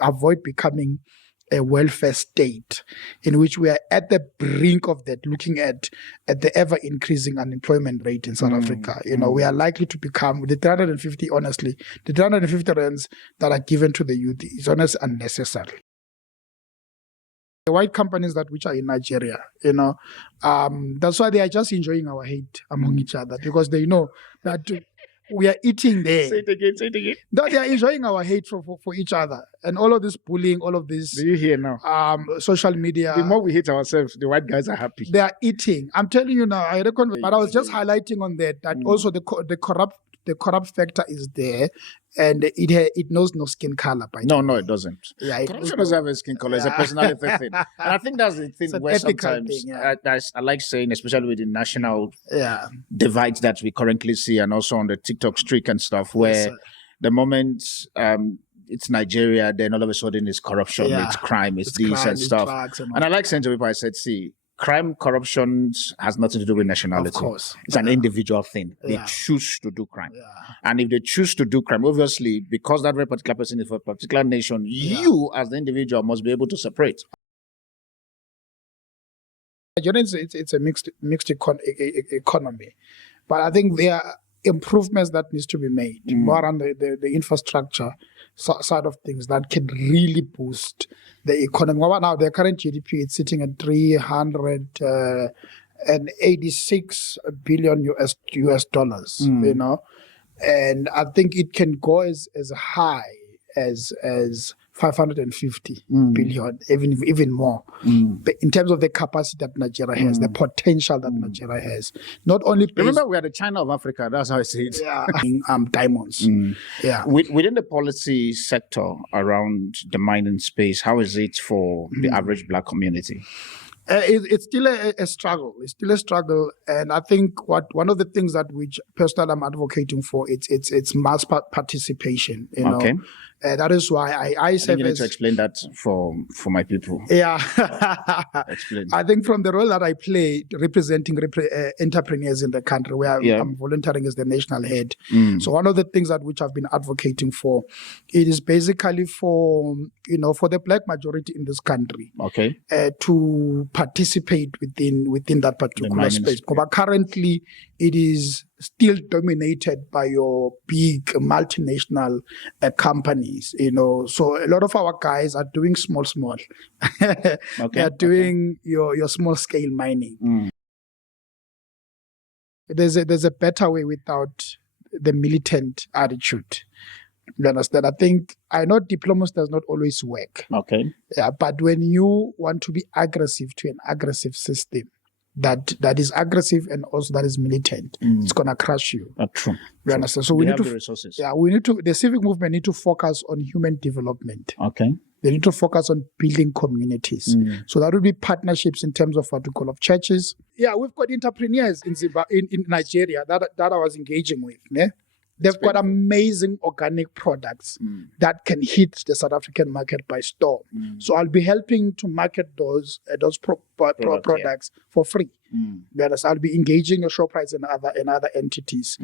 avoid becoming a welfare state in which we are at the brink of that, looking at the ever increasing unemployment rate in South Africa. We are likely to become the 350, honestly, the 350 rands that are given to the youth is honestly unnecessary. The white companies which are in Nigeria, that's why they are just enjoying our hate among each other, because they know that we are eating there. Say it again. No, they are enjoying our hate for each other. And all of this bullying, all of this... Do you hear now? Social media... The more we hate ourselves, the white guys are happy. They are eating. I'm telling you now, but I was just highlighting on that also the corrupt factor is there, and it knows no skin color. No, it doesn't. Yeah, corruption doesn't have a skin color. It's a personality thing. And I think that's the thing where sometimes I like saying, especially with the national divide that we currently see, and also on the TikTok streak and stuff, where the moment it's Nigeria, then all of a sudden it's corruption, it's crime, it's this crime, and stuff. And I like saying to people, I said, see, crime, corruption has nothing to do with nationality. Of course. It's an individual thing. They choose to do crime. Yeah. And if they choose to do crime, obviously, because that very particular person is for a particular nation, you as the individual must be able to separate. It's a mixed economy. But I think there are improvements that needs to be made, more on the infrastructure side of things that can really boost the economy. Well, now the current GDP is sitting at 386 billion US dollars, and I think it can go as high as 550 billion, even more. But in terms of the capacity that Nigeria has, the potential that Nigeria has, not only remember we are the China of Africa. That's how I say it. Yeah, diamonds. Yeah, within the policy sector around the mining space, how is it for the average Black community? It's still a struggle. It's still a struggle, and I think one of the things that which personally I'm advocating for it's mass participation. Okay. That is why I serve. You need to explain that for my people. Yeah. Explain. I think from the role that I play representing entrepreneurs in the country, where I'm volunteering as the national head. So one of the things that which I've been advocating for, it is basically for the Black majority in this country. Okay. To participate within that particular space. But currently, it is still dominated by your big multinational companies, So a lot of our guys are doing small. They are doing your small scale mining. There's a better way without the militant attitude. You understand? I know diplomacy does not always work. Okay. Yeah, but when you want to be aggressive to an aggressive system, that is aggressive and also that is militant, it's gonna crush you. True. You understand? So we need the resources. Yeah, the civic movement need to focus on human development. Okay. They need to focus on building communities. So that will be partnerships in terms of what we call of churches. Yeah, we've got entrepreneurs in Nigeria that I was engaging with. Yeah? They've got amazing organic products that can hit the South African market by storm. So I'll be helping to market those products for free. Whereas I'll be engaging your Shoprite and other entities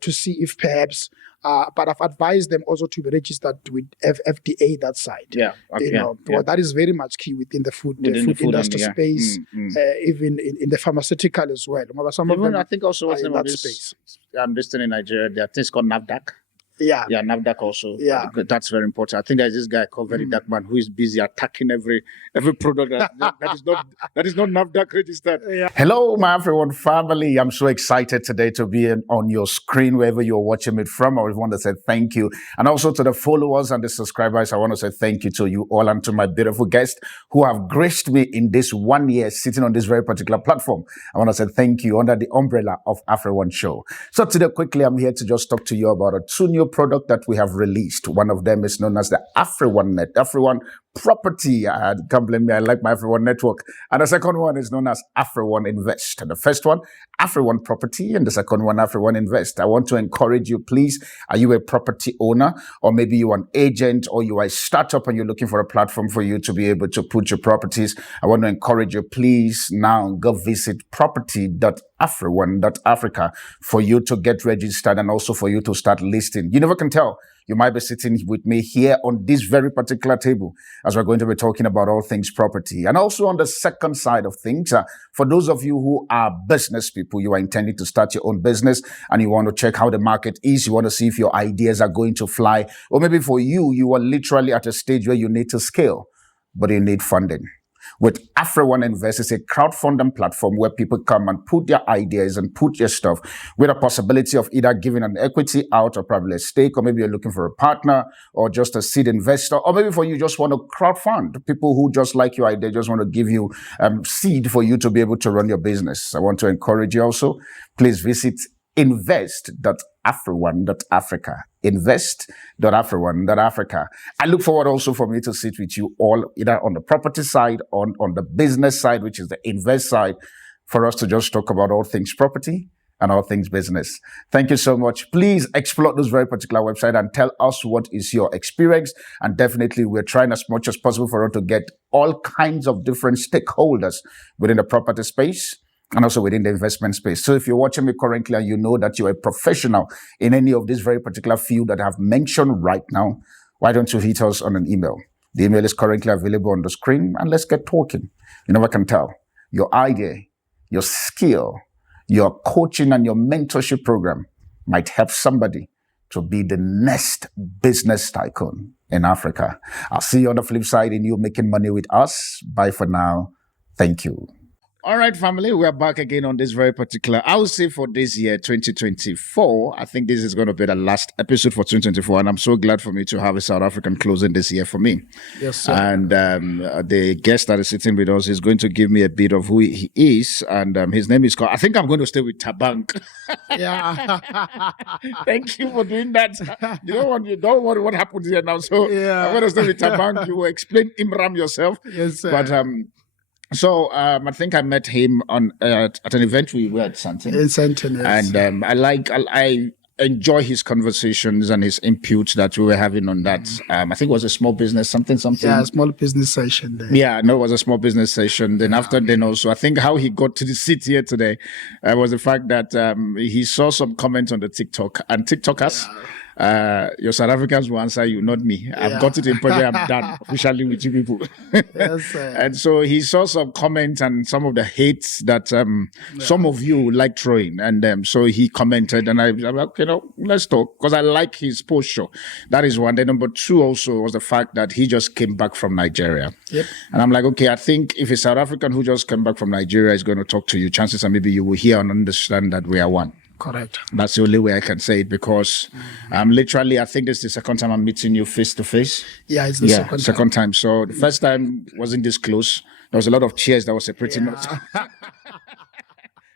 to see if perhaps, but I've advised them also to be registered with FDA that side. Yeah, okay, Well, that is very much key within the food industry space, even in the pharmaceutical as well. Some of them I think also what's in that space. I'm listening in Nigeria. There are things called NAFDAC. Yeah, NAFDAC also. Yeah, that's very important. I think there's this guy called Very Dark Man who is busy attacking every product that is not NAFDAC registered. Yeah. Hello, my AfriOne family. I'm so excited today to be on your screen wherever you're watching me from. I want to say thank you, and also to the followers and the subscribers. I want to say thank you to you all and to my beautiful guests who have graced me in this 1 year sitting on this very particular platform. I want to say thank you under the umbrella of AfriOne Show. So today, quickly, I'm here to just talk to you about two new product that we have released. One of them is known as the AfriOne Property. Can't blame me, I like my AfriOne network. And the second one is known as AfriOne Invest. And the first one, AfriOne Property, and the second one, AfriOne Invest. I want to encourage you, please. Are you a property owner, or maybe you're an agent, or you are a startup and you're looking for a platform for you to be able to put your properties? I want to encourage you, please, now go visit property.afrione.africa for you to get registered and also for you to start listing. You never can tell. you might be sitting with me here on this very particular table as we're going to be talking about all things property. And also on the second side of things, for those of you who are business people, you are intending to start your own business and you want to check how the market is, you want to see if your ideas are going to fly, or maybe for you, you are literally at a stage where you need to scale, but you need funding. With AfriOne Invest, it's a crowdfunding platform where people come and put their ideas and put their stuff with a possibility of either giving an equity out or probably a stake, or maybe you're looking for a partner or just a seed investor, or maybe for you just want to crowdfund people who just like your idea, just want to give you seed for you to be able to run your business. I want to encourage you also, please visit invest.afrione.africa. Invest.afrione.africa. I look forward also for me to sit with you all, either on the property side, on the business side, which is the invest side, for us to just talk about all things property and all things business. Thank you so much. Please explore this very particular website and tell us what is your experience. And definitely we're trying as much as possible for us to get all kinds of different stakeholders within the property space and also within the investment space. So if you're watching me currently and you know that you're a professional in any of this very particular field that I've mentioned right now, why don't you hit us on an email? The email is currently available on the screen, and let's get talking. You never can tell. Your idea, your skill, your coaching and your mentorship program might help somebody to be the next business tycoon in Africa. I'll see you on the flip side in you making money with us. Bye for now. Thank you. All right, family, we're back again on this very particular, I would say for this year, 2024. I think this is going to be the last episode for 2024, and I'm so glad for me to have a South African closing this year for me. Yes, sir. And the guest that is sitting with us is going to give me a bit of who he is, and his name is called, I think I'm going to stay with Thabang. Yeah. Thank you for doing that. You don't worry what happens here now. So Yeah. I'm going to stay with Thabang. You will explain Imram yourself. Yes, sir. But So I think I met him on at an event we were at Santon. In Santon, yes. And I enjoy his conversations and his inputs that we were having on that. I think it was a small business, something. Yeah, a small business session there. Yeah, no, it was a small business session. Then after then also, I think how he got to the seat here today was the fact that he saw some comments on the TikTok, and TikTokers. Your South Africans will answer you, not me. I've got it in project. I'm done officially with you people. Yes, sir. And so he saw some comments and some of the hates that some of you like throwing. And so he commented, and I'm like, let's talk, because I like his posture. That is one. Then number two also was the fact that he just came back from Nigeria. Yep. And I'm like, okay, I think if a South African who just came back from Nigeria is going to talk to you, chances are maybe you will hear and understand that we are one. Correct. That's the only way I can say it, because literally, I think this is the second time I'm meeting you face to face. Yeah, it's the second time. So the first time wasn't this close. There was a lot of chairs that was separating us.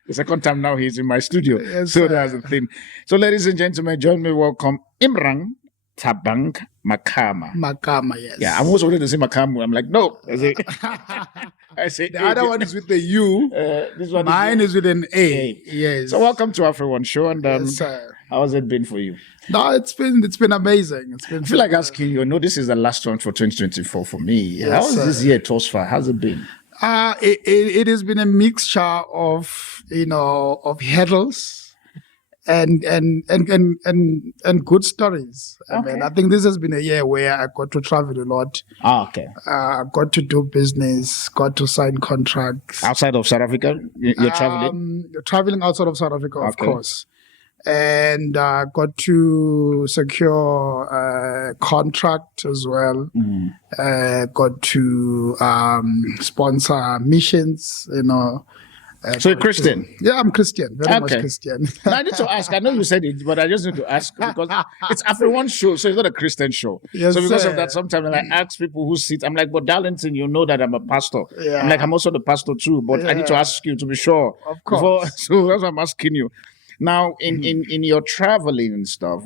The second time now he's in my studio. Yes, so sir. that's the thing. So ladies and gentlemen, join me, welcome Imram Thabang Makama. Makama, yes. Yeah, I'm always wanted to say Makama. I'm like, no. I say The other one is with the U. This one Mine is with an A. Yes. So welcome to AfriOne Show. And Yes, sir. how has it been for you? No, it's been amazing. I feel like asking you, this is the last one for 2024 for me. Yes, how has sir. this year thus far? How's it been? It has been a mixture of hurdles and good stories. Okay. I think this has been a year where I got to travel a lot. Okay. Got to do business, got to sign contracts. Outside of South Africa, you're traveling? Traveling outside of South Africa, of Okay. course. And got to secure a contract as well. Got to sponsor missions, So you're Christian? Yeah, I'm Christian. Very much Okay. Christian. Now, I need to ask. I know you said it, but I just need to ask because it's AfriOne Show, so it's not a Christian show. Yes, so because sir. of that, sometimes when I ask people who sit, I'm like, but Darlington, you know that I'm a pastor. Yeah. I'm like, I'm also the pastor too, but I need to Yeah. ask you to be sure. Of course. So that's why I'm asking you. Now, in your traveling and stuff,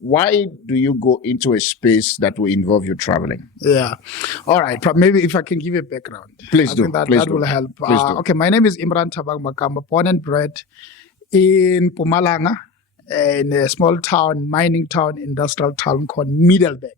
why do you go into a space that will involve you traveling? Yeah. All right. Maybe if I can give you a background. Please I do. think that Please do. will help. Please do. Okay, my name is Imram Thabang Makama, born and bred in Mpumalanga, in a small town, mining town, industrial town called Middelburg.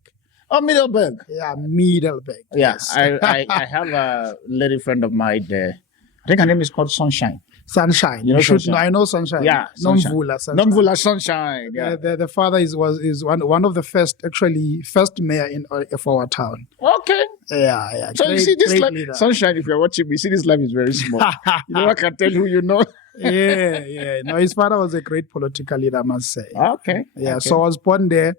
Oh, Middelburg. Yeah, Middelburg. Yeah, Yes. I have a lady friend of mine there. I think her name is called Sunshine. Sunshine. You know Sunshine? I know Sunshine. Yeah, Sunshine. Nomvula Sunshine. Nomvula Sunshine. Yeah. The father is one of the first mayor of our town. Okay. Yeah. So you see this life, leader. Sunshine, if you're watching me, see this life is very small. You know, I can tell who you know. Yeah. No, his father was a great political leader, I must say. Okay. Yeah, okay. so I was born there.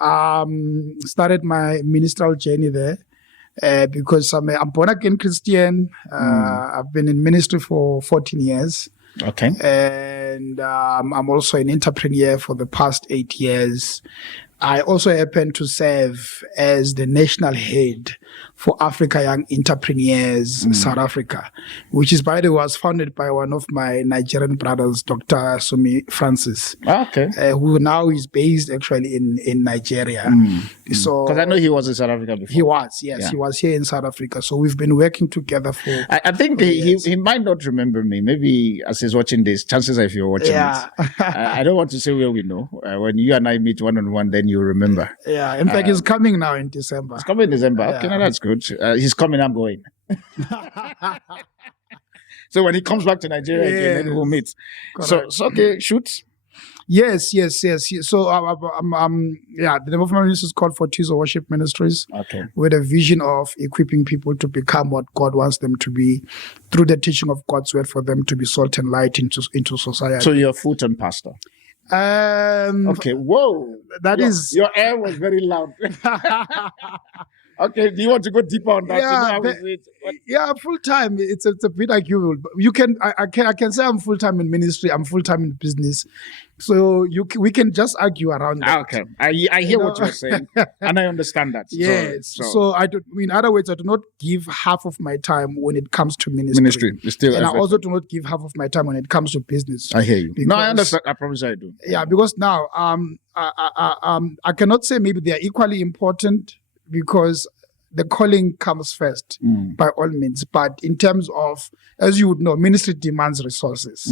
Started my ministerial journey there because I'm born again Christian. I've been in ministry for 14 years. Okay. And I'm also an entrepreneur for the past 8 years. I also happen to serve as the national head for Africa Young Entrepreneurs South Africa, which is, by the way, was founded by one of my Nigerian brothers, Dr. Sumi Francis, who now is based actually in Nigeria. So, because I know he was in South Africa before. He was, yes, Yeah. he was here in South Africa. So we've been working together for. I think he might not remember me. Maybe as he's watching this, chances are if you're watching it, I don't want to say where we know. When you and I meet one-on-one, then you remember. Yeah, in fact, he's coming now in December. It's coming in December. Okay, Yeah. now that's good. He's coming, I'm going. So when he comes back to Nigeria again, then we'll meet. So okay, shoot. Yes. So, the name of my ministry is called Fortizo Worship Ministries. Okay. With a vision of equipping people to become what God wants them to be through the teaching of God's word, for them to be salt and light into society. So you're a full-time pastor. Okay. Whoa. Your air was very loud. Okay. Do you want to go deeper on that? Full time. It's a bit arguable. You can. I can say I'm full time in ministry. I'm full time in business. So we can just argue around that. Okay. I hear what you're saying, and I understand that. Yes. So I do. In other words, I do not give half of my time when it comes to ministry. Still, and I also do not give half of my time when it comes to business. I hear you. No, I understand. I promise I do. Yeah, because now I cannot say maybe they are equally important, because the calling comes first by all means. But in terms of, as you would know, ministry demands resources.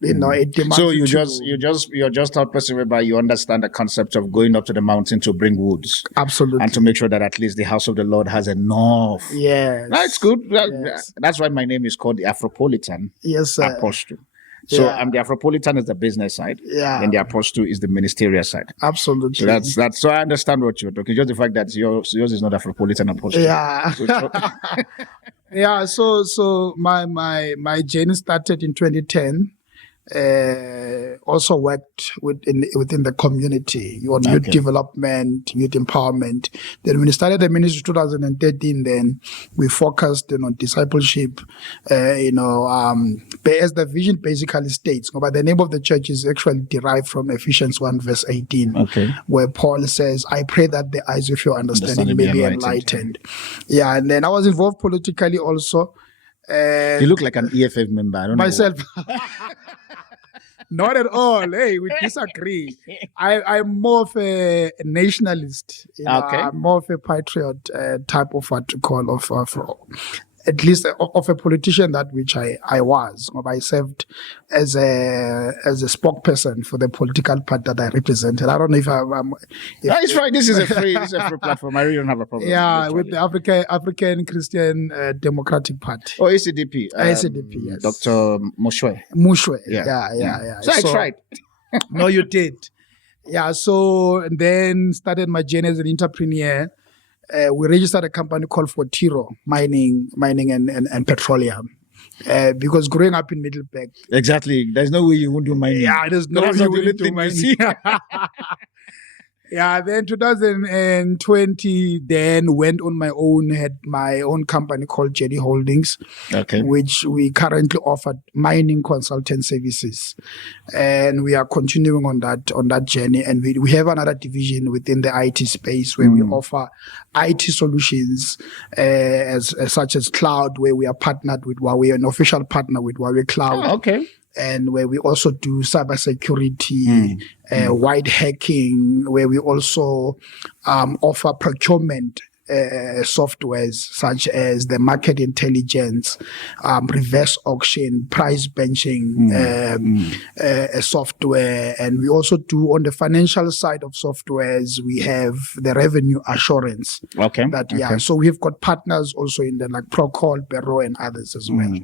It demands. So you're just a person whereby you understand the concept of going up to the mountain to bring woods. Absolutely. And to make sure that at least the house of the Lord has enough. Yes. That's good. Yes. That's why my name is called the Afropolitan Apostle. So the Afropolitan is the business side, and the Apostle is the ministerial side. Absolutely. So that's so I understand what you're talking. Just the fact that yours is not Afropolitan Apostle. Yeah. So my journey started in 2010. Also worked within the community on youth development, youth empowerment. Then when we started the ministry 2013, then we focused on discipleship. As the vision basically states, but the name of the church is actually derived from Ephesians 1 verse 18, where Paul says, "I pray that the eyes of your understanding may be enlightened." Yeah, and then I was involved politically also. You look like an EFF member. I don't myself. know. Not at all. Hey, we disagree. I'm more of a nationalist. I'm more of a patriot type of what to call at least of a politician, that which I was. I served as a spokesperson for the political party that I represented. I don't know if I'm. That's right. This is a free platform. I really don't have a problem. Yeah, with the African Christian Democratic Party. Oh, ACDP. ACDP, yes. Dr. Mushwe. Yeah. So I tried. No, you did. Yeah. So then started my journey as an entrepreneur. We registered a company called Fortiro, mining and petroleum. Because growing up in Middleburg. Exactly. There's no way you won't do mining. Yeah, there's no way you won't do mining. Yeah, then 2020, then went on my own, had my own company called Jetty Holdings, which we currently offer mining consultant services. And we are continuing on that journey. And we have another division within the IT space where we offer IT solutions such as cloud, where we are partnered with Huawei, an official partner with Huawei Cloud. And where we also do cybersecurity, wide hacking, where we also offer procurement softwares such as the market intelligence, reverse auction, price benching software. And we also do on the financial side of softwares, we have the revenue assurance. Okay. So we've got partners also in the like Procol, Bureau, and others as well.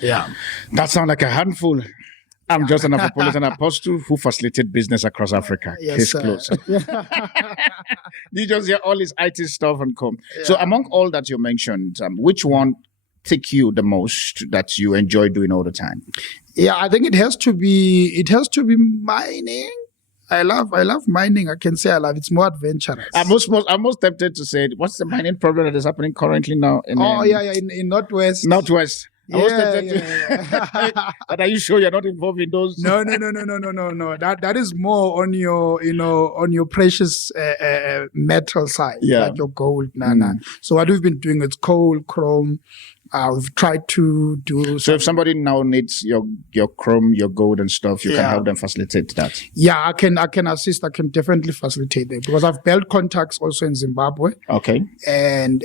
Yeah. That sounds like a handful. I'm just an Afropolitan Apostle who facilitated business across Africa. Case closed. You just hear all this IT stuff and come. Yeah. So among all that you mentioned, which one tick you the most that you enjoy doing all the time? Yeah, I think it has to be mining. I love mining. I can say I love it. It's more adventurous. I'm most tempted to say, what's the mining problem that is happening currently now? In Northwest. But are you sure you're not involved in those? No. That is more on your, on your precious metal side, like your gold. So what we've been doing is coal, chrome. We've tried to do. So if somebody now needs your chrome, your gold and stuff, you can help them facilitate that. Yeah, I can assist. I can definitely facilitate them because I've built contacts also in Zimbabwe. Okay. And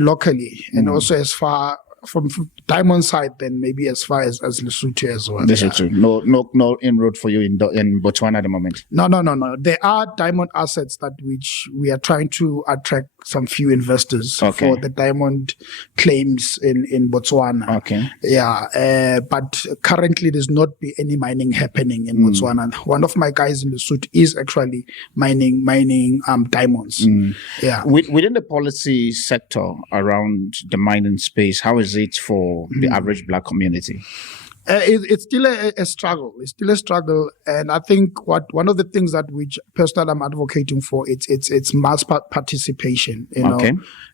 locally, and also as far from diamond side, then maybe as far as Lesotho as well. Lesotho. No inroad for you in Botswana at the moment. No. There are diamond assets that which we are trying to attract some few investors for the diamond claims in Botswana. Okay. Yeah. But currently there's not be any mining happening in Botswana. One of my guys in Lesotho is actually mining diamonds. Yeah. Within the policy sector around the mining space, how is it for the average Black community? It's still a struggle. It's still a struggle, and I think one of the things that which personally I'm advocating for it's mass participation. Okay.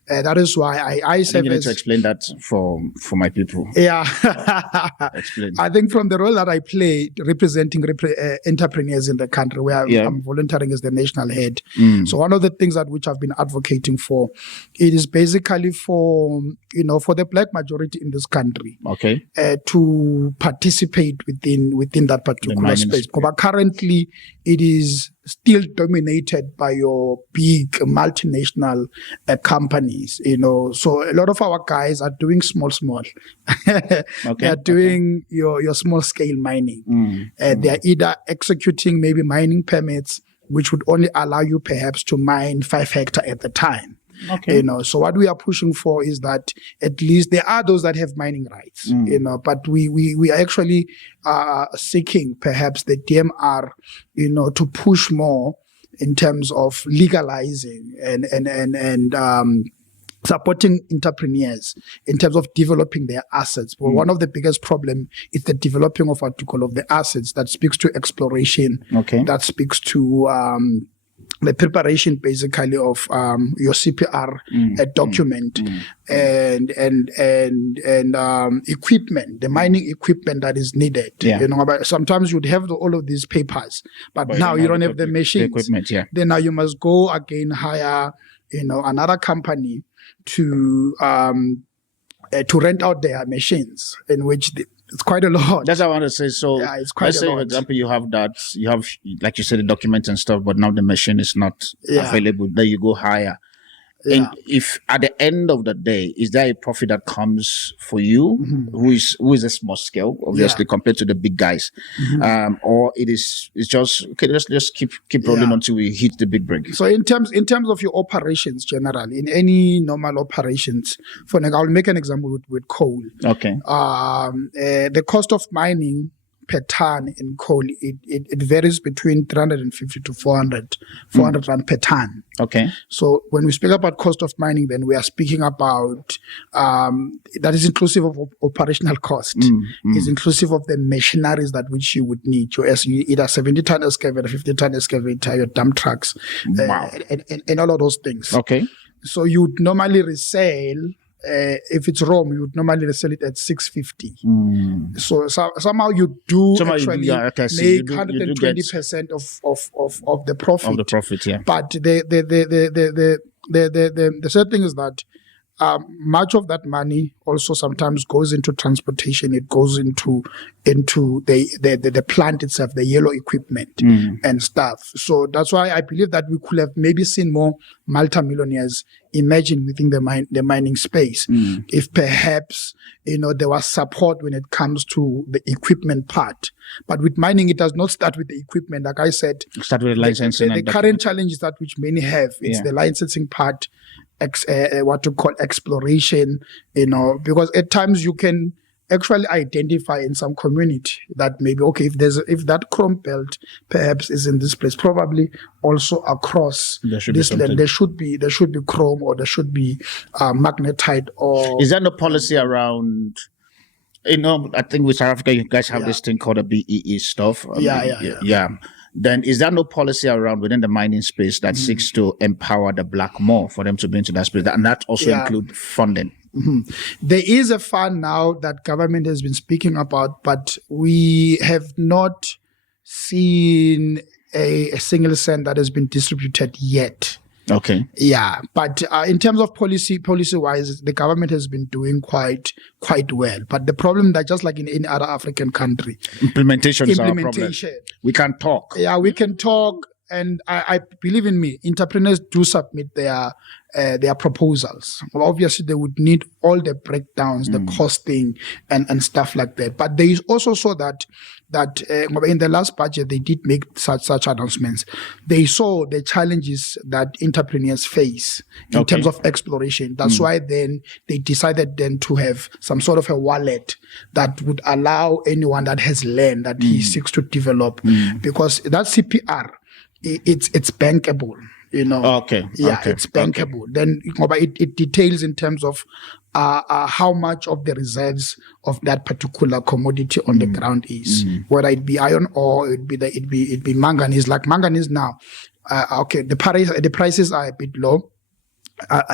That is why I think you need to explain that for my people. Yeah. Explain. I think from the role that I play representing entrepreneurs in the country, where I'm volunteering as the national head. So one of the things that which I've been advocating for, it is basically for the Black majority in this country. Okay. To participate within that particular space. But currently it is still dominated by your big multinational companies, So a lot of our guys are doing small. They are doing your small scale mining. They are either executing maybe mining permits, which would only allow you perhaps to mine 5 hectares at the time. Okay. So what we are pushing for is that at least there are those that have mining rights, but we are actually seeking perhaps the DMR, to push more in terms of legalizing and supporting entrepreneurs in terms of developing their assets. But one of the biggest problems is the developing of the assets that speaks to exploration, that speaks to the preparation basically of your CPR document and equipment, the mining equipment that is needed. But sometimes you'd have all of these papers, but now you don't have the machines. The equipment, Then now you must go again hire another company to rent out their machines, in which it's quite a lot. That's what I want to say. So it's quite let's say, for example, you have, like you said, the documents and stuff, but now the machine is not available. Then you go hire. And if at the end of the day, is there a profit that comes for you, who is a small scale, obviously, compared to the big guys, or it's just okay? Let's just keep rolling until we hit the big break. So in terms of your operations, generally, in any normal operations, for example, I'll make an example with coal. Okay. The cost of mining per ton in coal, it varies between 350 to 400 rand per ton. Okay. So when we speak about cost of mining, then we are speaking about that is inclusive of operational cost. It's inclusive of the machineries that which you would need. Your either 70-ton excavator, 50-ton excavator, your dump trucks, and all of those things. Okay. So you would normally resell. If it's raw, you would normally sell it at 650. So somehow you do actually make 120% of the profit. Of the profit, yeah. But the sad thing is that much of that money also sometimes goes into transportation. It goes into the plant itself, the yellow equipment and stuff. So that's why I believe that we could have maybe seen more multimillionaires emerging within the mining space if perhaps there was support when it comes to the equipment part. But with mining, it does not start with the equipment. Like I said, start with the licensing. The current challenge is that which many have. It's the licensing part. What to call exploration, because at times you can actually identify in some community that maybe, okay, if that chrome belt perhaps is in this place, probably also across this land, there should be chrome, or there should be magnetite. Or is there no policy around? I think with South Africa, you guys have this thing called a BEE stuff. Yeah. Then is there no policy around within the mining space that seeks to empower the Black more for them to be into that space? And that also include funding? There is a fund now that government has been speaking about, but we have not seen a single cent that has been distributed yet. Okay. Yeah, but in terms of policy-wise, the government has been doing quite well. But the problem that just like in any other African country, implementation is our problem. We can talk. Yeah, we can talk, and I believe in me. Entrepreneurs do submit their proposals. Well, obviously, they would need all the breakdowns, the costing, and stuff like that. But there is also so that in the last budget, they did make such announcements. They saw the challenges that entrepreneurs face in terms of exploration. That's why then they decided then to have some sort of a wallet that would allow anyone that has land that he seeks to develop, because that CPR, it's bankable. It's bankable. Then it details in terms of how much of the reserves of that particular commodity on the ground is, whether it be iron ore, it be manganese. Like manganese now, the prices are a bit low.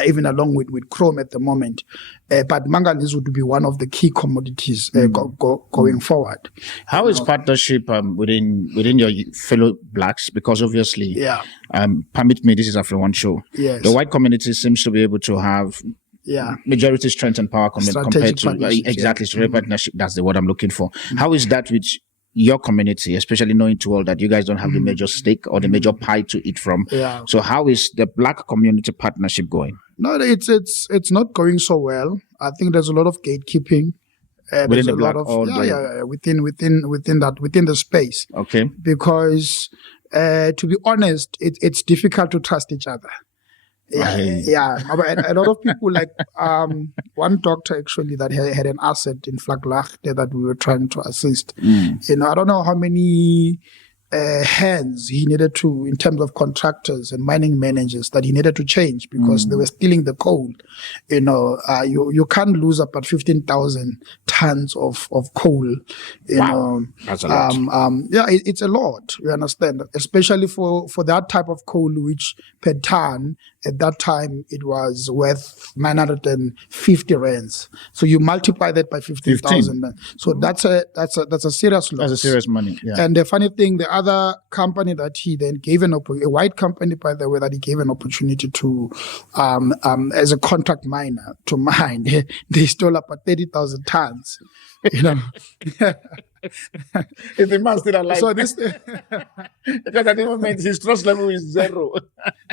Even along with chrome at the moment, but manganese would be one of the key commodities going forward. How is partnership within your fellow Blacks? Because obviously, permit me, this is AfriOne Show. Yes. The white community seems to be able to have majority strength and power compared to strategic partnership. That's the word I'm looking for. How is that with your community, especially knowing too well that you guys don't have the major stake or the major pie to eat from? So how is the Black community partnership going? No, it's not going so well. I think there's a lot of gatekeeping. Within the Black within the space. Okay. Because to be honest, it's difficult to trust each other. A lot of people, like one doctor actually that had an asset in Vlaklag that we were trying to assist. I don't know how many hands he needed to, in terms of contractors and mining managers, that he needed to change because they were stealing the coal. You can't lose about 15,000 tons of coal. That's a lot. It's a lot. You understand, especially for that type of coal, which per ton at that time it was worth 950 rands. So you multiply that by 15,000. So that's a serious loss. That's a serious money. Yeah. And the funny thing, the other company that he then gave a white company, by the way, that he gave an opportunity to, as a contract miner to mine, they stole about 30,000 tons. If the man still alive. So this, because at the moment his trust level is zero.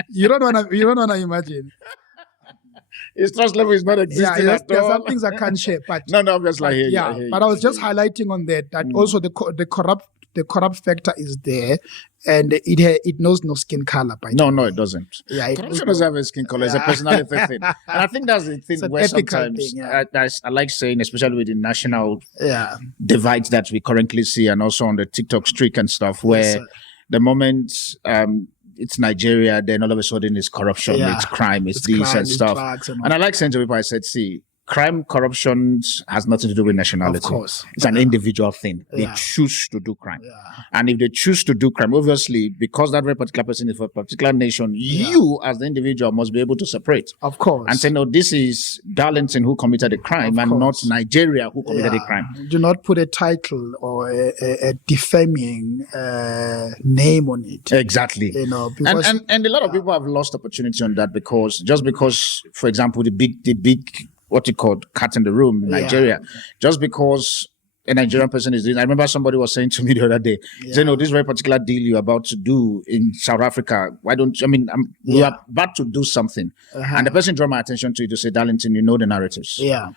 You don't wanna imagine. His trust level is not existing at all. There are some things I can't share, but no, obviously, I hear you. But I was just highlighting on that also the corrupt factor is there, and it knows no skin color. No, it doesn't. Yeah, corruption doesn't have a skin color. It's a personality thing, and I think that's the thing where sometimes I like saying, especially with the national divides that we currently see, and also on the TikTok streak and stuff, where the moment it's Nigeria, then all of a sudden it's corruption, it's crime, it's this and stuff. And I like saying to people, I said, see, crime, corruption has nothing to do with nationality. Of course. It's an individual thing. They Yeah. choose to do crime. Yeah. And if they choose to do crime, obviously, because that very particular person is for a particular nation, you as the individual must be able to separate. Of course. And say, no, this is Darlington who committed a crime and not Nigeria who committed a crime. Do not put a title or a defaming name on it. Exactly. You know, because, and a lot of people have lost opportunity on that because, for example, the big what you call cat in the room in Nigeria, just because a Nigerian person is doing. I remember somebody was saying to me the other day, saying, "No, this very particular deal you're about to do in South Africa. Why don't you? I mean, we are about to do something." And the person drew my attention to it to say, "Darlington, you know the narratives. Yeah.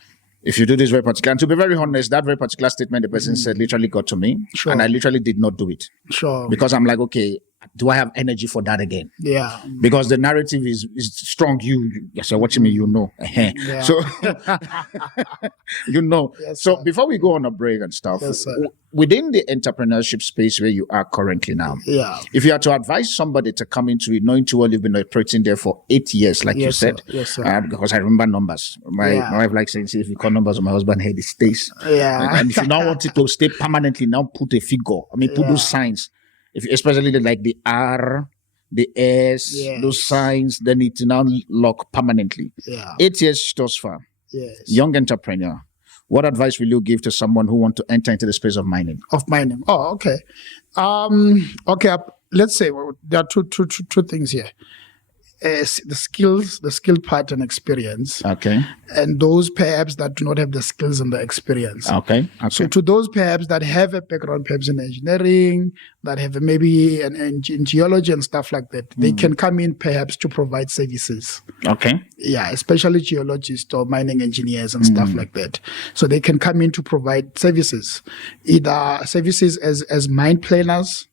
If you do this very particular," and to be very honest, that very particular statement the person said literally got to me, and I literally did not do it. Sure. Because I'm like, okay, do I have energy for that again? Yeah. Because the narrative is strong. Yes, you're watching me, you know. Yeah. So, you know. Yes, So sir. before we go on a break and stuff, Yes, sir. within the entrepreneurship space where you are currently now, if you are to advise somebody to come into it, knowing too well you've been operating there for 8 years, like you said, Yes, sir. because I remember numbers. My wife likes saying, "See, if you call numbers on my husband head, it stays." Yeah. And if you now want it to stay permanently, now put a figure. I mean, put those signs. Especially like the R, the S, those signs, then it now lock permanently. Yeah. 8 years thus far. Yes. Young entrepreneur. What advice will you give to someone who want to enter into the space of mining? Oh, okay. Okay. Let's say there are two things here. The skill part and experience. Okay. And those perhaps that do not have the skills and the experience. Okay. So to those perhaps that have a background perhaps in engineering, that have maybe in geology and stuff like that, they can come in perhaps to provide services. Okay. Yeah, especially geologists or mining engineers and stuff like that. So they can come in to provide services, either services as mine planners,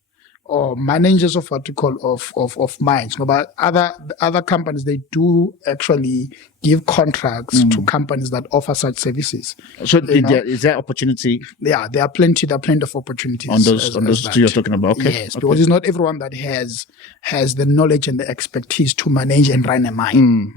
or managers of what you call of mines. But other companies, they do actually give contracts to companies that offer such services. So is there opportunity? Yeah, there are plenty of opportunities on those two you're talking about. Okay. Yes, because it's not everyone that has the knowledge and the expertise to manage and run a mine.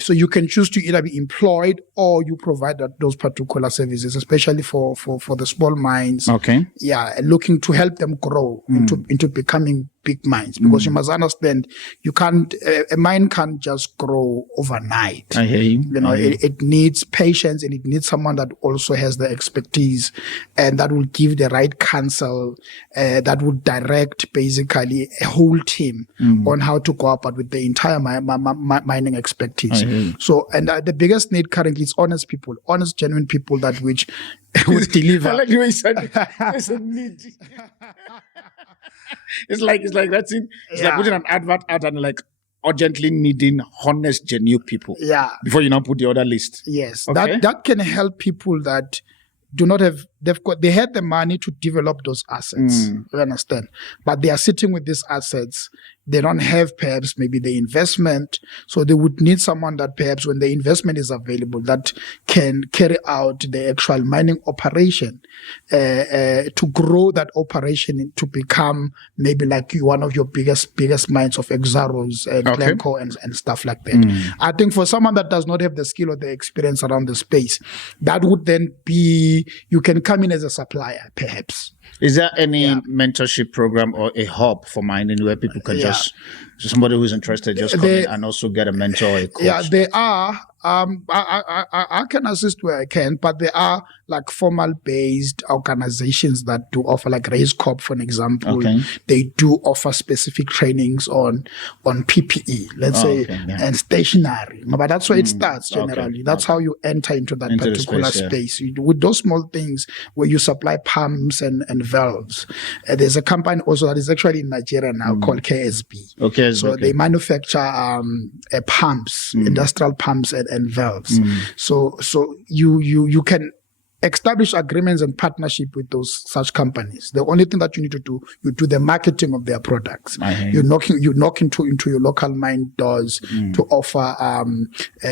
So you can choose to either be employed or you provide those particular services, especially for the small mines. Okay. Yeah, looking to help them grow into becoming big mines, because you must understand a mine can't just grow overnight. I hear you. It needs patience, and it needs someone that also has the expertise and that will give the right counsel, that will direct basically a whole team on how to go about with the entire mining expertise. So, and the biggest need currently is honest people, honest, genuine people that which would deliver. I like the way you said it. There's a need. It's like that's it. It's like putting an advert out and like urgently needing honest, genuine people. Yeah. Before you now put the other list. Yes. Okay. That can help people that do not have, they had the money to develop those assets. You understand? But they are sitting with these assets. They don't have perhaps maybe the investment. So they would need someone that perhaps when the investment is available, that can carry out the actual mining operation, to grow that operation to become maybe like one of your biggest mines of Exaros and Glencore and stuff like that. I think for someone that does not have the skill or the experience around the space, that would then be, you can come in as a supplier perhaps. Is there any mentorship program or a hub for mining where people can just, somebody who's interested, just come in and also get a mentor or a coach? Yeah, they are. I can assist where I can, but there are like formal based organizations that do offer, like Race Corp, for an example. They do offer specific trainings on PPE, let's say, and stationery. But that's where it starts generally. That's how you enter into that particular space. With those small things where you supply pumps and valves. There's a company also that is actually in Nigeria now called KSB. So they manufacture pumps, industrial pumps and valves. So you can establish agreements and partnership with those such companies. The only thing that you need to do, you do the marketing of their products. You knock into your local mine doors to offer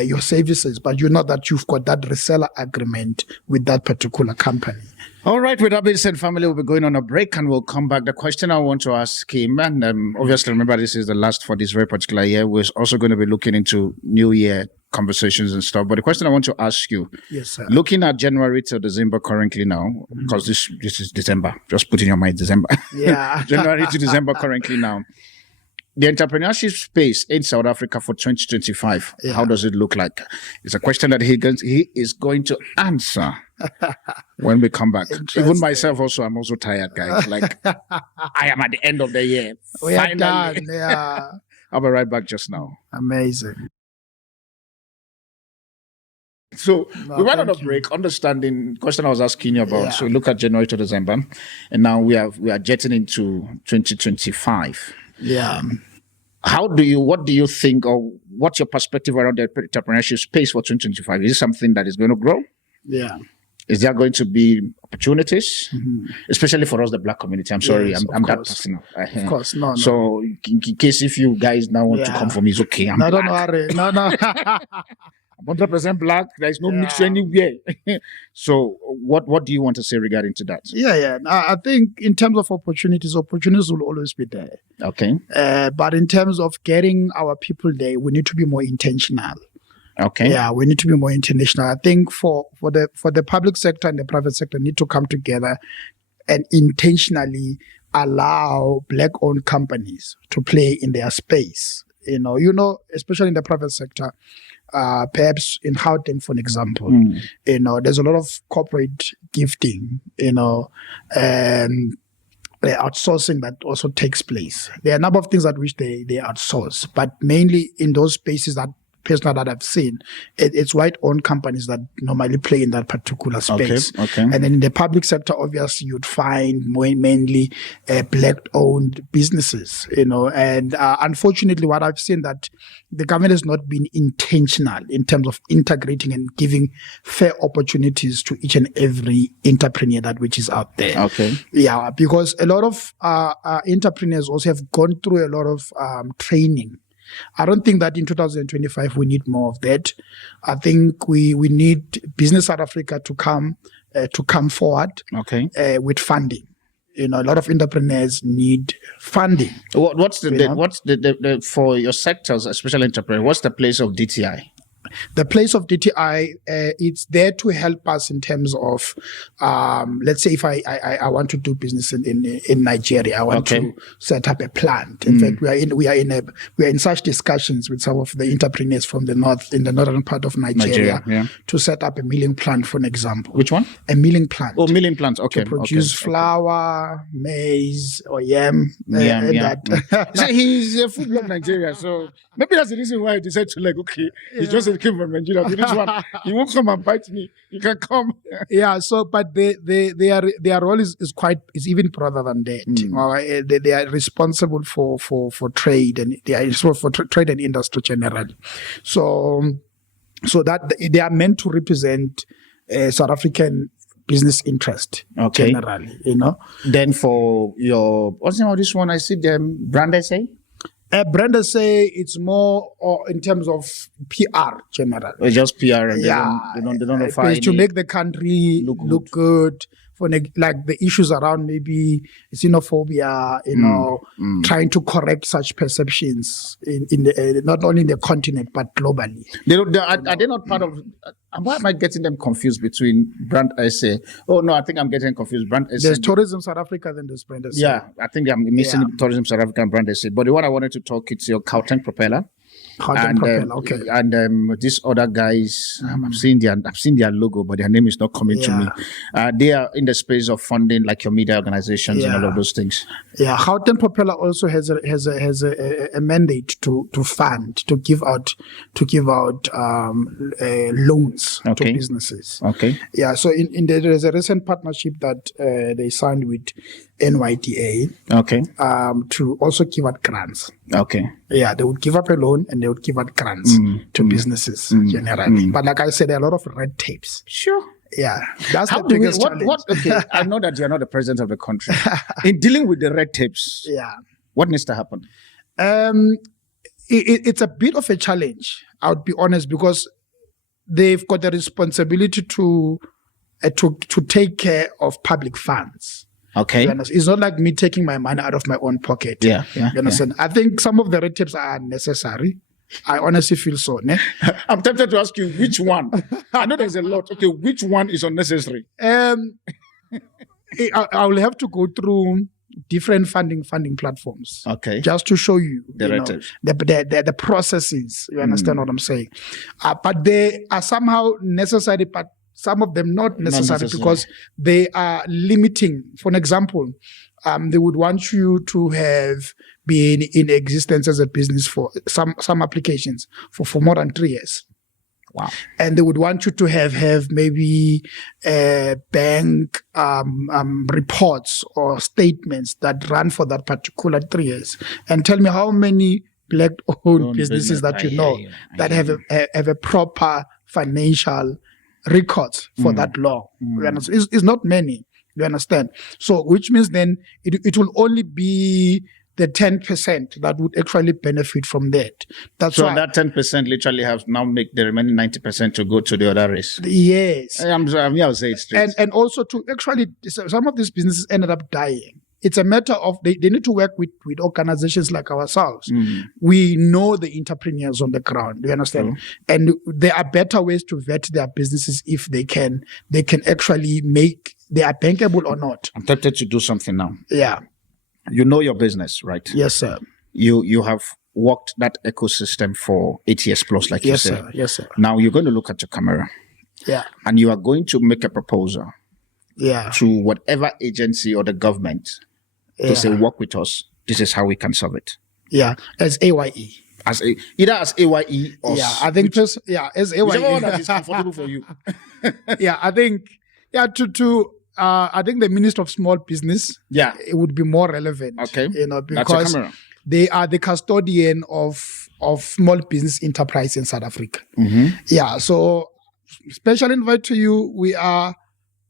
your services, but you know that you've got that reseller agreement with that particular company. All right, with that being said, family, we'll be going on a break and we'll come back. The question I want to ask him, and obviously remember this is the last for this very particular year, we're also going to be looking into New Year conversations and stuff. But the question I want to ask you, yes, sir. Looking at January to December currently now, because this is December, just put in your mind December. Yeah. January to December currently now. The entrepreneurship space in South Africa for 2025, how does it look like? It's a question that he is going to answer when we come back. Even myself also, I'm also tired, guys. Like, I am at the end of the year. We are done. Yeah. I'll be right back just now. Amazing. So we went on a break, understanding the question I was asking you about. So look at January to December, and now we are jetting into 2025. Yeah. What do you think, or what's your perspective around the entrepreneurship space for 2025? Is it something that is going to grow? Yeah. Is there going to be opportunities, especially for us, the Black community? I'm sorry, Yes, I'm that personal. Of course, no. So in case if you guys now want to come for me, it's okay. I'm Don't Black. worry. No. I'm 100% Black. There is no mixture anywhere. So what do you want to say regarding to that? Yeah. I think in terms of opportunities will always be there. Okay. But in terms of getting our people there, we need to be more intentional. Okay. Yeah, we need to be more intentional. I think for the public sector and the private sector need to come together and intentionally allow Black-owned companies to play in their space. You know, especially in the private sector. Perhaps in Gauteng, for an example, there's a lot of corporate gifting, and outsourcing that also takes place. There are a number of things at which they outsource, but mainly in those spaces that I've seen, it's white-owned companies that normally play in that particular space. Okay. And then in the public sector, obviously, you'd find mainly Black-owned businesses, and unfortunately, what I've seen that the government has not been intentional in terms of integrating and giving fair opportunities to each and every entrepreneur that which is out there. Okay. Yeah, because a lot of entrepreneurs also have gone through a lot of training. I don't think that in 2025 we need more of that. I think we need Business South Africa to come forward with funding. A lot of entrepreneurs need funding. What's the for your sectors, especially entrepreneurs? What's the place of DTI? The place of DTI, it's there to help us in terms of, let's say if I want to do business in Nigeria, I want to set up a plant. In fact, we are in such discussions with some of the entrepreneurs from the northern part of Nigeria to set up a milling plant, for an example. Which one? A milling plant. Oh, milling plants. Okay. To produce flour, maize, or yam. So he's a full-blown Nigerian, so maybe that's the reason why he decided to he just came from Nigeria. This one, he won't come and bite me. He can come. So but their role is even broader than that. They are responsible for trade, and they are responsible for trade and industry generally. So that they are meant to represent South African business interest generally. Then for your what's the name of this one? I see them brand SA. Brand SA, it's more in terms of PR generally. It's just PR, and they don't find to make the country look good. For like the issues around maybe xenophobia, trying to correct such perceptions in the, not only in the continent but globally. Are they not part of? Why am I getting them confused between Brand SA? Oh no, I think I'm getting confused. Brand SA. There's Tourism South Africa, then there's Brand SA. Yeah, I think I'm missing Tourism South Africa and Brand SA. But the one I wanted to talk, it's your Gauteng Propeller. And these other guys, I've seen their logo, but their name is not coming to me. They are in the space of funding, like your media organizations and all of those things. Yeah, Gauteng Propeller also has a mandate to fund, to give out loans to businesses. Okay. Yeah, so there's a recent partnership that they signed with NYDA. Okay. To also give out grants. Okay. Yeah, they would give up a loan and they would give out grants to businesses generally. But like I said, there are a lot of red tapes. Sure. Yeah, that's the biggest challenge. Okay, I know that you're not the president of the country. In dealing with the red tapes, what needs to happen? It's a bit of a challenge, I would be honest, because they've got the responsibility to take care of public funds. Okay. It's not like me taking my money out of my own pocket. Yeah. You understand? I think some of the red tapes are necessary. I honestly feel so. Ne? I'm tempted to ask you which one. I know there's a lot. Okay, which one is unnecessary? I will have to go through different funding platforms. Okay. Just to show you, the processes. You understand what I'm saying? But they are somehow necessary, but some of them not necessary because they are limiting. For an example, they would want you to have been in existence as a business for some applications for more than 3 years. Wow. And they would want you to have maybe bank reports or statements that run for that particular 3 years. And tell me how many black-owned businesses that you know that have a proper financial records for that long. It's not many. You understand? So, which means then it will only be the 10% that would actually benefit from that. That's so why that 10% literally have now make the remaining 90% to go to the other race. Yes. I'll say it straight. And also to actually, some of these businesses ended up dying. It's a matter of they need to work with organizations like ourselves. We know the entrepreneurs on the ground. You understand? And there are better ways to vet their businesses if they can actually make they are bankable or not. I'm tempted to do something now. Yeah. You know your business, right? Yes, sir. You have worked that ecosystem for 8 years plus, like you said. Sir. Yes, sir. Now you're going to look at your camera. Yeah. And you are going to make a proposal. Yeah. To whatever agency or the government to say, work with us. This is how we can solve it. Yeah. As AYE. Either as AYE or I think as AYE. Whichever one that is comfortable for you. I think I think the Minister of Small Business, it would be more relevant. Okay. Because they are the custodian of small business enterprise in South Africa. Yeah. So special invite to you. We are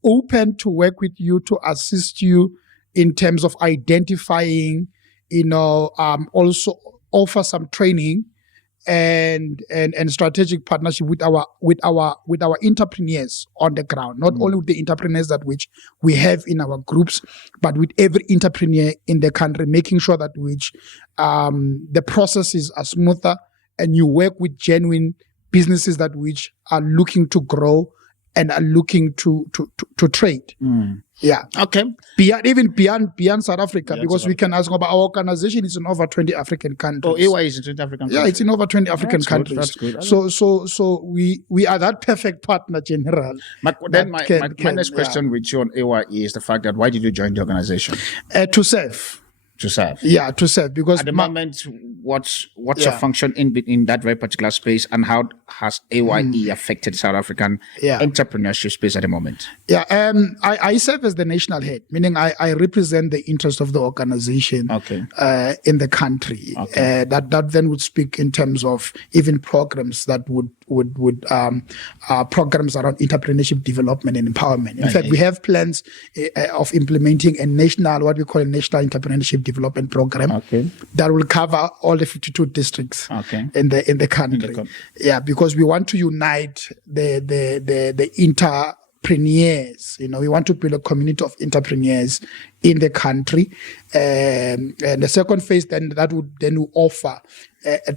open to work with you to assist you in terms of identifying, also offer some training and strategic partnership with our entrepreneurs on the ground, not only with the entrepreneurs that which we have in our groups, but with every entrepreneur in the country, making sure that the processes are smoother and you work with genuine businesses that which are looking to grow and are looking to trade. Yeah. Okay. Beyond South Africa, because we can ask about our organization is in over 20 African countries. Oh, AY is in 20 African countries. Yeah, it's in over 20 African countries. That's good. So we are that perfect partner, General. But then my next question with you on AY is the fact that why did you join the organization? To serve. To serve. Yeah, to serve. Because at the moment, what's your function in that very particular space, and how has AYE affected South African entrepreneurship space at the moment? Yeah, I serve as the national head, meaning I represent the interest of the organization in the country. Okay. That then would speak in terms of even programs that would programs around entrepreneurship development and empowerment. In fact, we have plans of implementing what we call a national entrepreneurship development program that will cover all the 52 districts in the country. Yeah, because we want to unite the entrepreneurs. We want to build a community of entrepreneurs in the country. And the second phase that would offer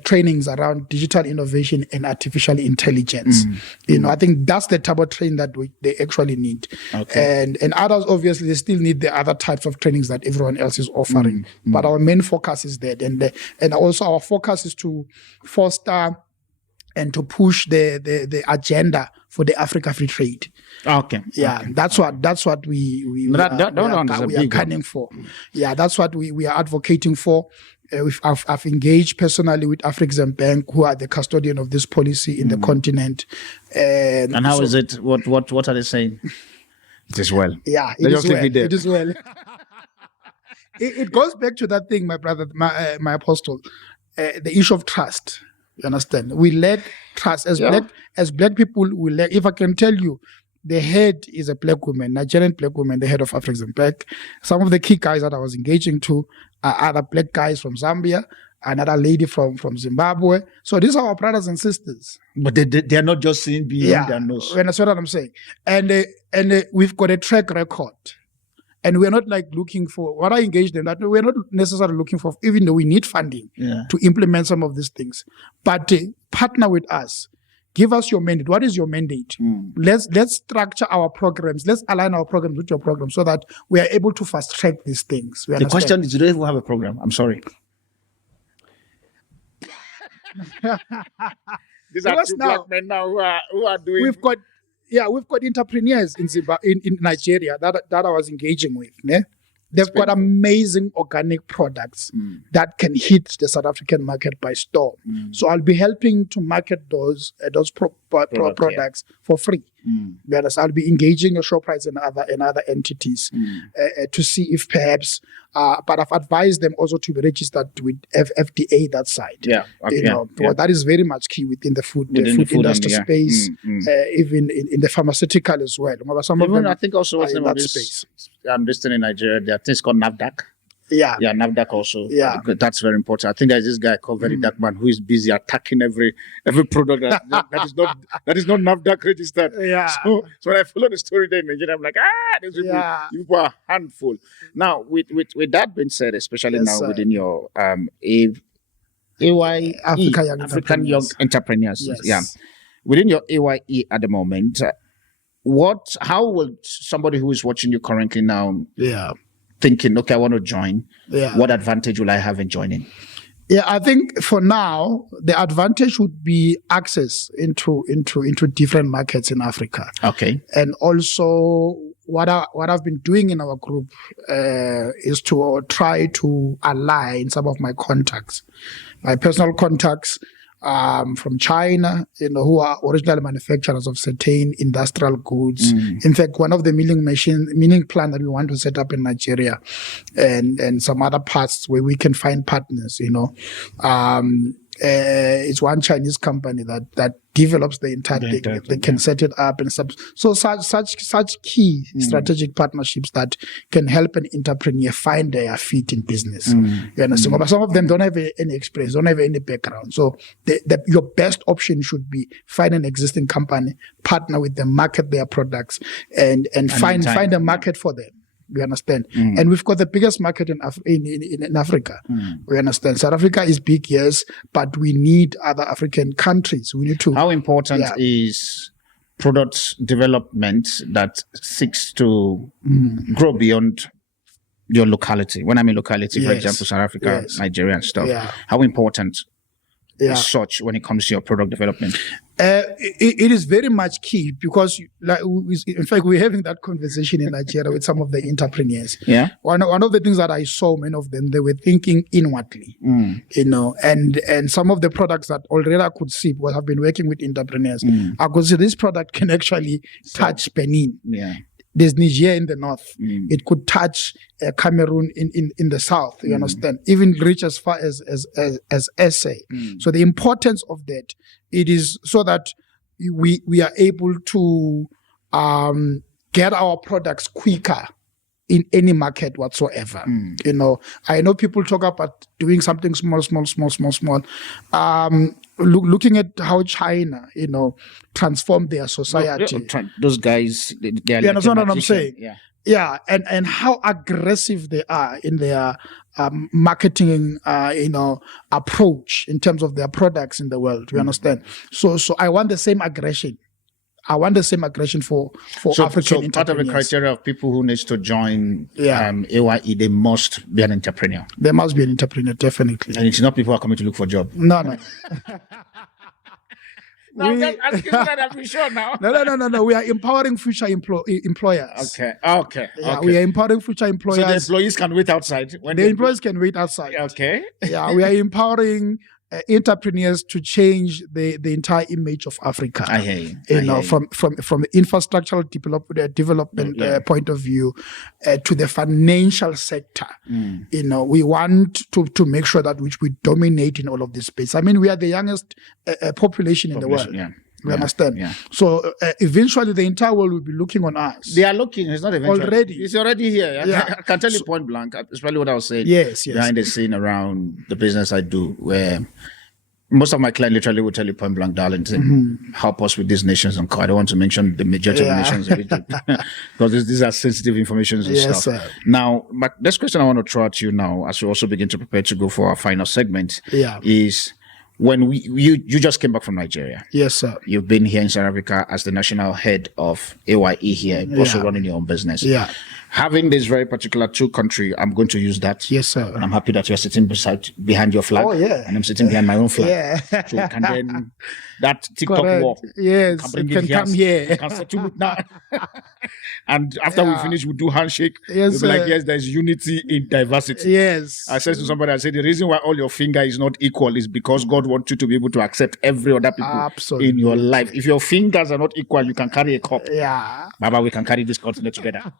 trainings around digital innovation and artificial intelligence. I think that's the type of training that they actually need. And others, obviously, they still need the other types of trainings that everyone else is offering. But our main focus is that. And also our focus is to foster and to push the agenda for the Africa free trade. That's what we are gunning for. Yeah, that's what we are advocating for. I've engaged personally with Afrexim Bank, who are the custodian of this policy in the continent. And how is it? What are they saying? It is well. Yeah, it is well. It goes back to that thing, my brother, my apostle, the issue of trust. You understand? We lack trust as black people. We lack. If I can tell you, the head is a black woman, Nigerian black woman, the head of Afrexim Bank. Some of the key guys that I was engaging to are other black guys from Zambia, another lady from Zimbabwe. So these are our brothers and sisters. But they are not just seeing beyond their nose. That's what I'm saying. And we've got a track record. And we're not like looking for, what I engage them, that we're not necessarily looking for, even though we need funding to implement some of these things. But partner with us. Give us your mandate. What is your mandate? Let's structure our programs. Let's align our programs with your program so that we are able to fast track these things. The question is, do they even have a program? I'm sorry. These are two black men now who are doing. We've got entrepreneurs in Nigeria that I was engaging with. Ne? They've got amazing organic products that can hit the South African market by storm. So I'll be helping to market those products for free. Whereas I'll be engaging your Shoprite and other entities to see if perhaps, but I've advised them also to be registered with FDA that side. Well, that is very much key within the food industry space, even in the pharmaceutical as well. Some of them, I think also what's in that space. I'm listening in Nigeria. There are things called NAFDAC. Yeah, NAFDAC also. Yeah, that's very important. I think there's this guy called Very Dark Man who is busy attacking every product that is not NAFDAC registered. Yeah. So when I follow the story there in Nigeria, I'm like, these people are a handful. Now, with that being said, especially within your AYE, African Young Entrepreneurs. Yes. Yeah. Within your AYE at the moment, how will somebody who is watching you currently now thinking, okay, I want to join, what advantage will I have in joining? Yeah, I think for now, the advantage would be access into different markets in Africa. Okay. And also what I've been doing in our group is to try to align some of my contacts, my personal contacts, from China, who are original manufacturers of certain industrial goods. In fact, one of the milling plant that we want to set up in Nigeria and some other parts where we can find partners, it's one Chinese company that develops the entire thing. They can set it up and so such key strategic partnerships that can help an entrepreneur find their feet in business. You understand? But some of them don't have any experience, don't have any background. So your best option should be find an existing company, partner with them, market their products, and find a market for them. We understand. And we've got the biggest market in Africa. We understand. South Africa is big, yes, but we need other African countries. We need to. How important is product development that seeks to grow beyond your locality? When I mean locality, for example, South Africa, Nigeria and stuff. How important is such when it comes to your product development? It is very much key because, in fact, we're having that conversation in Nigeria with some of the entrepreneurs. Yeah. One of the things that I saw, many of them, they were thinking inwardly, and some of the products that already I could see, well, I've been working with entrepreneurs. I could see this product can actually touch Benin. Yeah. There's Niger in the north. It could touch Cameroon in the south. You understand? Even reach as far as SA. So the importance of that, it is so that we are able to get our products quicker in any market whatsoever. I know people talk about doing something small. Looking at how China, transformed their society. Those guys, they are. You understand what I'm saying? Yeah, and how aggressive they are in their marketing, approach in terms of their products in the world. You understand? So I want the same aggression. I want the same aggression for African entrepreneurs. Part of the criteria of people who need to join AYE, they must be an entrepreneur. They must be an entrepreneur, definitely. And it's not people who are coming to look for a job. No. I'm just asking that I'm sure now. No. We are empowering future employers. Okay. We are empowering future employers. So the employees can wait outside. The employees can wait outside. Okay. Yeah, we are empowering entrepreneurs to change the entire image of Africa. I hear you. From the infrastructural development point of view to the financial sector. We want to make sure that we dominate in all of this space. I mean, we are the youngest population in the world. Yeah. We understand. Yeah. So eventually the entire world will be looking on us. They are looking. It's not eventually. Already. It's already here. I can tell you point blank. It's probably what I was saying. Yes. Behind the scene around the business I do, where most of my clients literally will tell you point blank, Darlington, help us with these nations. And I don't want to mention the majority of the nations because these are sensitive information and stuff. Sir. Now, my next question I want to throw at you now, as we also begin to prepare to go for our final segment, is when you just came back from Nigeria. Yes, sir. You've been here in South Africa as the national head of AYE here, also running your own business. Yeah. Having this very particular two country, I'm going to use that. Yes, sir. And I'm happy that you're sitting behind your flag. Oh, yeah. And I'm sitting behind my own flag. Yeah. So can then that TikTok war. Yes, it can come here. Can settle it now. And after we finish, we'll do handshake. Yes, we'll be like, yes, there's unity in diversity. Yes. I said to somebody, I said, the reason why all your finger is not equal is because God wants you to be able to accept every other people in your life. If your fingers are not equal, you can carry a cup. Yeah. Baba, we can carry this continent together.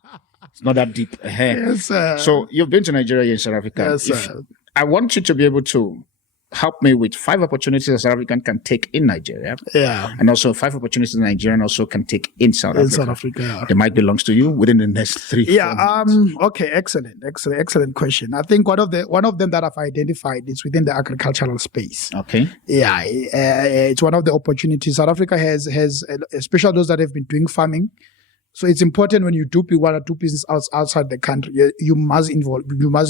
It's not that deep. Yes, sir. So you've been to Nigeria in South Africa. Yes, sir. I want you to be able to help me with 5 opportunities a South African can take in Nigeria. Yeah. And also 5 opportunities a Nigerian also can take in South Africa. In South Africa, yeah. It might belong to you within the next 3 Yeah. 4 minutes. Okay. Excellent question. I think one of them that I've identified is within the agricultural space. Okay. Yeah. It's one of the opportunities. South Africa has, especially those that have been doing farming. So it's important when you want to do business outside the country, you must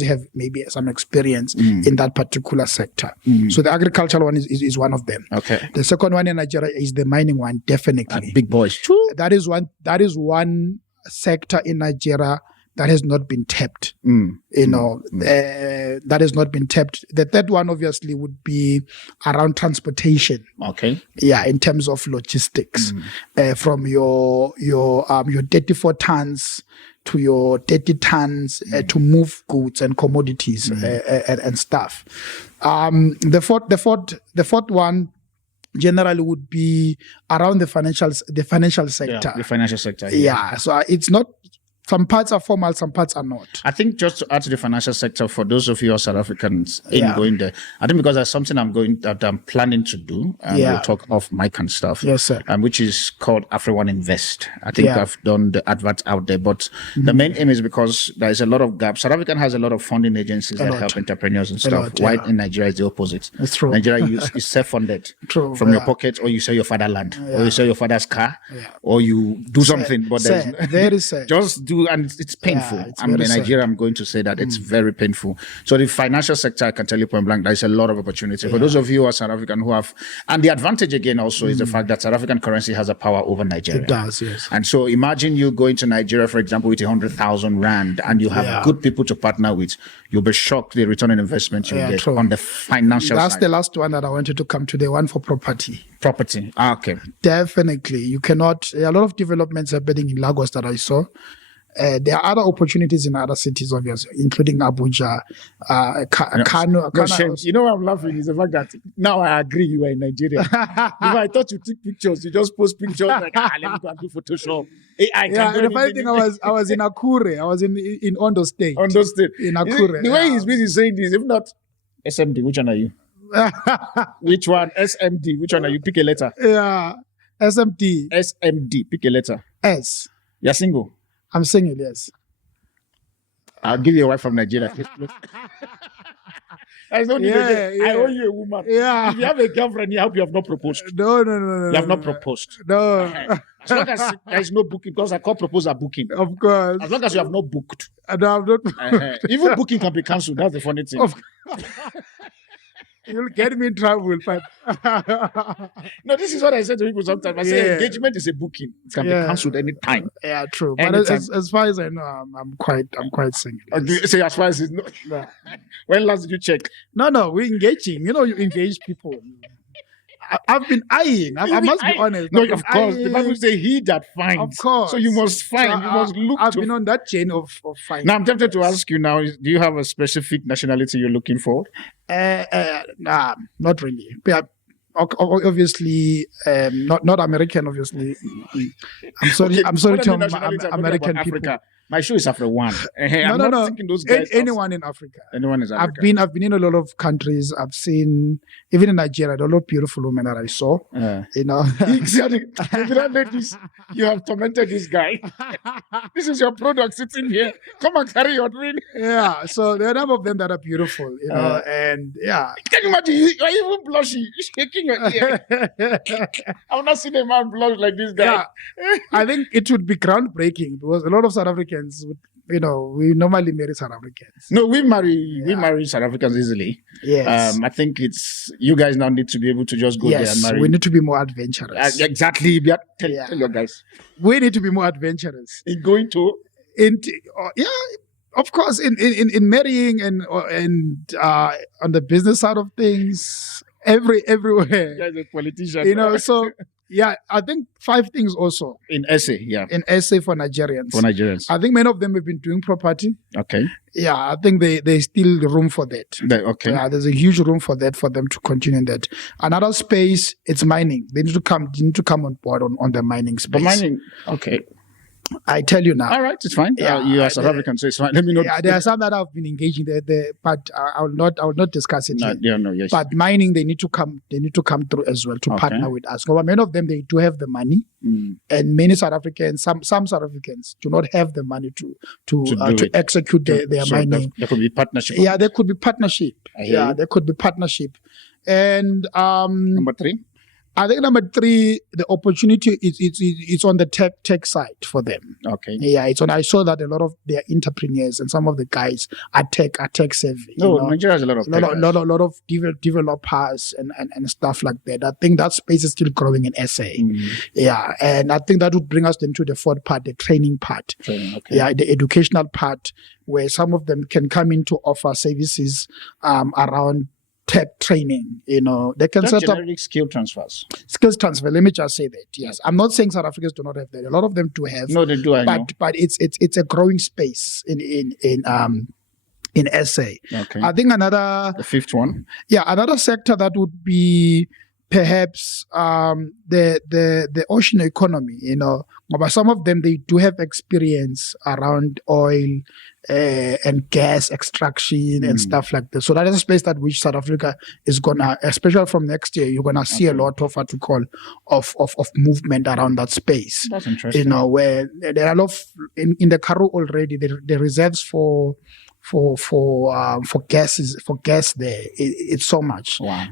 have maybe some experience in that particular sector. So the agricultural one is one of them. Okay. The second one in Nigeria is the mining one, definitely. Big boys. That is one sector in Nigeria that has not been tapped. That has not been tapped. The third one obviously would be around transportation. Okay. Yeah, in terms of logistics, from your 34 tons to your 30 tons to move goods and commodities and stuff. The fourth one generally would be around the financial sector. Yeah, the financial sector. Yeah, so it's not. Some parts are formal, some parts are not. I think just to add to the financial sector, for those of you who are South Africans going there, I think because there's something I'm planning to do, and we'll talk off mic and stuff. Yes, sir. Which is called AfriOne Invest. I think I've done the advert out there, but the main aim is because there is a lot of gaps. South African has a lot of funding agencies that help entrepreneurs and stuff. While in Nigeria is the opposite. That's true. Nigeria is self-funded from your pocket, or you sell your father's land, or you sell your father's car, or you do something. But very sad. Just do, and it's painful. In Nigeria, I'm going to say that it's very painful. So the financial sector, I can tell you point blank, there's a lot of opportunity. For those of you who are South African who have, and the advantage again also is the fact that South African currency has a power over Nigeria. It does, yes. And so imagine you going to Nigeria, for example, with 100,000 rand, and you have good people to partner with. You'll be shocked the return on investment you get on the financial side. That's the last one that I wanted to come to, the one for property. Property. Okay. Definitely. You cannot, a lot of developments happening in Lagos that I saw. There are other opportunities in other cities, obviously, including Abuja, Kano. You know what I'm laughing is the fact that now I agree you are in Nigeria. If I thought you took pictures, you just post pictures like, let me go and do Photoshop. The funny thing, I was in Akure. I was in Ondo State. Ondo State. In Akure. The way he's busy saying this, if not SMD, which one are you? Which one? SMD, which one are you? Pick a letter. Yeah. SMD, pick a letter. S. You're single? I'm single, yes. I'll give you a wife from Nigeria. There's no need again. I owe you a woman. Yeah. If you have a girlfriend, I hope you have not proposed. No. You have not proposed. No. As long as there is no booking, because I call proposal booking. Of course. As long as you have not booked. No, I'm not. Even booking can be cancelled. That's the funny thing. You'll get me in trouble, but no, this is what I say to people sometimes. I say engagement is a booking. It can be cancelled any time. Yeah, true. But as far as I know, I'm quite single. Yes. So as far as it's not. No. When last did you check? No, we're engaging. You engage people. I've been eyeing. I must be honest. No, of course. The Bible says he that finds. Of course. So you must find. You must look. I've been on that chain of finding. Now I'm tempted to ask you now, do you have a specific nationality you're looking for? Nah, not really. But obviously, not American, obviously. I'm sorry to American people. My shoe is AfriOne. I'm no, not no. thinking those guys. Anyone in Africa. Anyone is Africa. I've been in a lot of countries. I've seen, even in Nigeria, a lot of beautiful women that I saw. You know, you have tormented this guy. This is your product sitting here. Come and carry your drink. Yeah, so there are a number of them that are beautiful, you know, and yeah. Can you imagine? You're even blushing. You're shaking your ear. I've not seen a man blush like this guy. Yeah, I think it would be groundbreaking because a lot of South Africans would, you know, we normally marry South Africans. No, we marry South Africans easily. Yes. I think it's, you guys now need to be able to just go there and marry. We need to be more adventurous. Exactly. Tell your guys. We need to be more adventurous. In going to? Of course, in marrying and on the business side of things, everywhere. You're a politician. You know, so yeah, I think 5 things also. In SA, yeah. In SA for Nigerians. For Nigerians. I think many of them have been doing property. Okay. Yeah, I think there's still room for that. Okay. Yeah, there's a huge room for that, for them to continue in that. Another space, it's mining. They need to come on board on the mining space. But mining, okay. I tell you now. All right, it's fine. You are South African, so it's fine. Let me know. Yeah, there are some that I've been engaging there, but I will not discuss it. Yes. But mining, they need to come through as well to partner with us. Because many of them, they do have the money, and many South Africans, some South Africans do not have the money to execute their mining. There could be partnership. Yeah, there could be partnership. There could be partnership. And number 3. I think number 3, the opportunity it's on the tech side for them. Okay. Yeah, it's on. I saw that a lot of their entrepreneurs and some of the guys are tech savvy. No, Nigeria has a lot of lot of developers and stuff like that. I think that space is still growing in SA. Yeah, and I think that would bring us into the 4th part, the training part. Okay. Yeah, the educational part, where some of them can come in to offer services around tech training. You know, they can set up skills transfer. Let me just say that. Yes, I'm not saying South Africans do not have that. A lot of them do have. No, they do. I know. But it's a growing space in SA. Okay. I think the 5th one. Yeah, another sector that would be perhaps the ocean economy. You know, but some of them, they do have experience around oil and gas extraction and stuff like that. So that is a space that which South Africa is gonna, especially from next year, you're gonna see a lot of what you call of movement around that space. That's interesting. You know, where there are a lot of, in the Karoo already, the reserves for gas there, it's so much. Wow.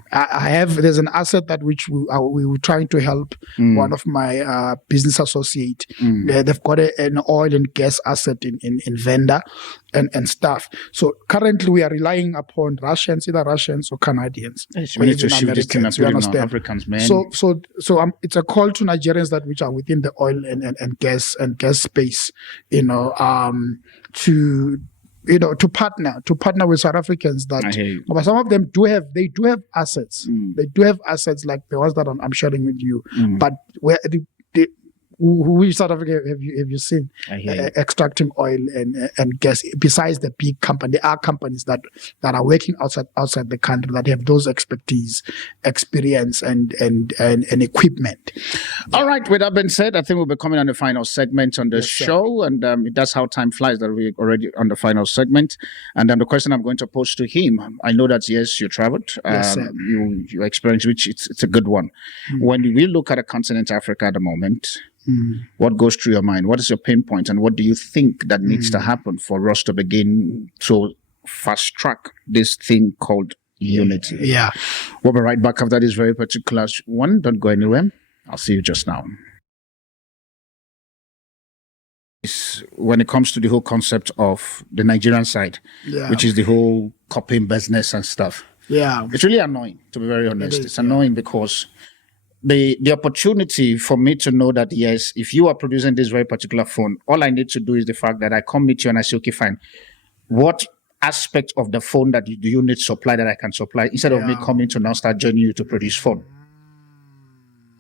There's an asset that which we were trying to help one of my business associate. They've got an oil and gas asset in Venda and stuff. So currently we are relying upon either Russians or Canadians. We need to shift this thing and put it on Africans, man. So it's a call to Nigerians that which are within the oil and gas space, you know, to partner with South Africans that, but some of them do have assets. They do have assets like the ones that I'm sharing with you. But where which South Africa have you seen extracting oil and gas besides the big company? There are companies that are working outside the country that have those expertise, experience and equipment. All right, with that being said, I think we'll be coming on the final segment on the show, and that's how time flies that we're already on the final segment. And the question I'm going to pose to him, I know that yes, you traveled, you experienced, which it's a good one. When we look at a continent Africa at the moment, what goes through your mind? What is your pain point, and what do you think that needs to happen for us to begin to fast track this thing called unity? Yeah. We'll be right back after this very particular one. Don't go anywhere. I'll see you just now. When it comes to the whole concept of the Nigerian side, which is the whole copying business and stuff. Yeah. It's really annoying, to be very honest. It's annoying because the opportunity for me to know that, yes, if you are producing this very particular phone, all I need to do is the fact that I come meet you and I say, okay, fine. What aspect of the phone do you need supply that I can supply, instead of me coming to now start joining you to produce phone?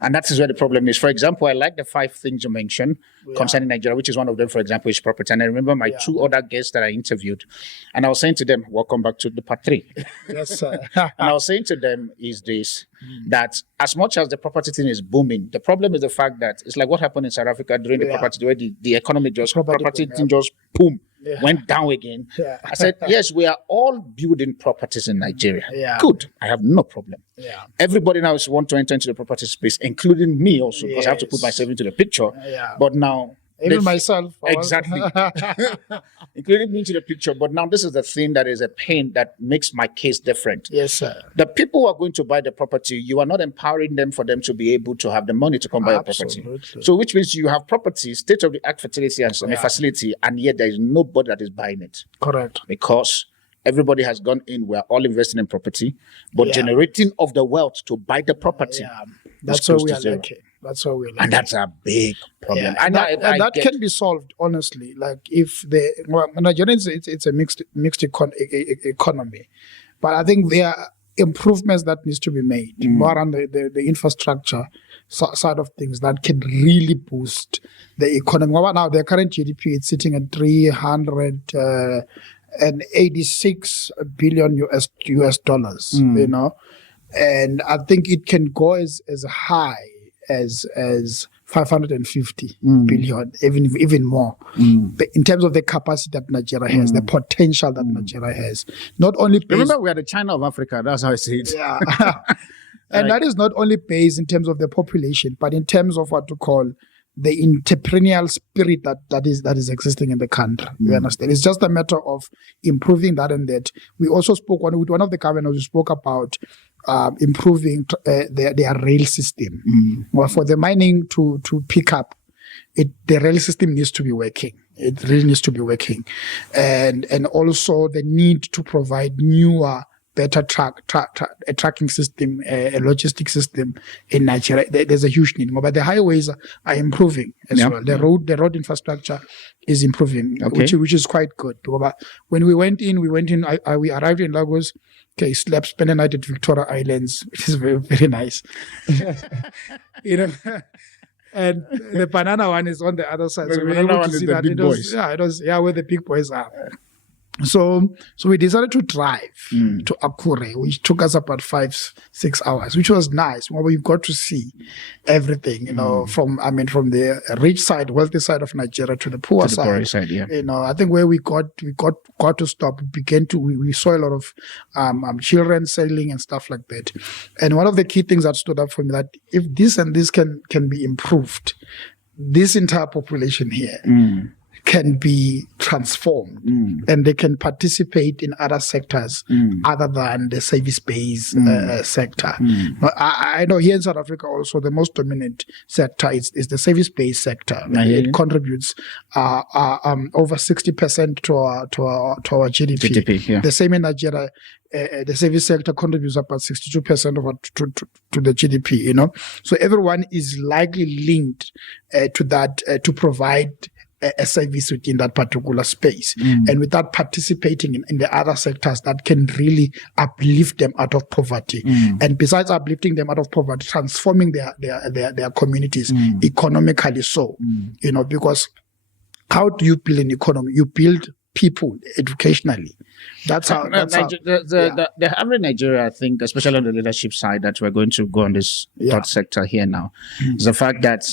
And that is where the problem is. For example, I like the 5 things you mentioned concerning Nigeria, which is one of them, for example, is property. And I remember my 2 other guests that I interviewed, and I was saying to them, welcome back to the part 3. Yes, sir. And I was saying to them is this, that as much as the property thing is booming, the problem is the fact that it's like what happened in South Africa during the property, where the economy just, property thing just boom, went down again. I said, yes, we are all building properties in Nigeria. Good. I have no problem. Everybody now wants to enter into the property space, including me also, because I have to put myself into the picture. But now, even myself. Exactly. Including me into the picture. But now this is the thing that is a pain that makes my case different. Yes, sir. The people who are going to buy the property, you are not empowering them for them to be able to have the money to come buy a property. So which means you have property, state-of-the-art facility and facility, and yet there is nobody that is buying it. Correct. Because everybody has gone in, we're all investing in property, but generating of the wealth to buy the property. That's what we are lacking. That's what we're lacking. And that's a big problem. And that can be solved, honestly. Like if Nigerians, it's a mixed economy. But I think there are improvements that needs to be made more on the infrastructure side of things that can really boost the economy. Well, now the current GDP is sitting at 386 billion US dollars, you know, and I think it can go as high as 550 billion, even more. But in terms of the capacity that Nigeria has, the potential that Nigeria has, not only based, remember we are the China of Africa. That's how I see it. Yeah, and that is not only based in terms of the population, but in terms of what to call the entrepreneurial spirit that is existing in the country. You understand? It's just a matter of improving that, and that we also spoke with one of the governors. We spoke about improving their rail system. Well, for the mining to pick up, the rail system needs to be working. It really needs to be working, and also the need to provide newer, better a tracking system, a logistic system in Nigeria. There's a huge need. But the highways are improving as well. The road infrastructure is improving, which is quite good. But when we went in, we arrived in Lagos. Okay, spent the night at Victoria Islands, which is very, very nice. You know, and the banana one is on the other side. The banana one is the big boys. Where the big boys are. So we decided to drive to Akure, which took us about 5-6 hours, which was nice. Well, we got to see everything, you know, from the rich side, wealthy side of Nigeria to the poor side. You know, I think where we got to stop, we saw a lot of children selling and stuff like that. And one of the key things that stood up for me, that if this and this can be improved, this entire population here can be transformed and they can participate in other sectors other than the service-based sector. I know here in South Africa also the most dominant sector is the service-based sector. It contributes over 60% to our GDP. The same in Nigeria. The service sector contributes about 62% to the GDP, you know. So everyone is likely linked to that to provide a service within that particular space. And without participating in the other sectors that can really uplift them out of poverty. And besides uplifting them out of poverty, transforming their communities economically so, you know, because how do you build an economy? You build people educationally. That's how. The average Nigeria, I think, especially on the leadership side, that we're going to go on this third sector here now, is the fact that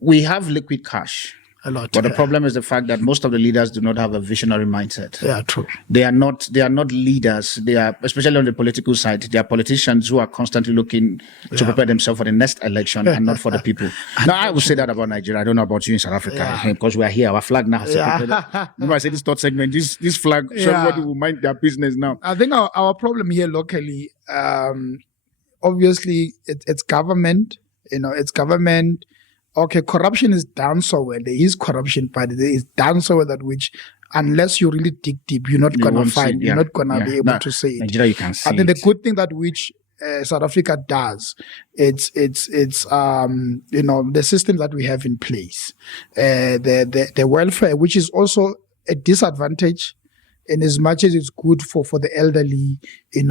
we have liquid cash. A lot. But the problem is the fact that most of the leaders do not have a visionary mindset. Yeah, true. They are not leaders. They are, especially on the political side, they are politicians who are constantly looking to prepare themselves for the next election and not for the people. Now, I would say that about Nigeria. I don't know about you in South Africa because we are here. Our flag now has remember I said this third segment, this flag, somebody will mind their business now. I think our problem here locally, obviously, it's government. You know, it's government. Okay, corruption is done so well. There is corruption, but it is done so well that which, unless you really dig deep, you're not going to find, you're not going to be able to say it. Nigeria, you can see I think the good thing that which South Africa does, it's you know, the system that we have in place, the welfare, which is also a disadvantage And as much as it's good for the elderly,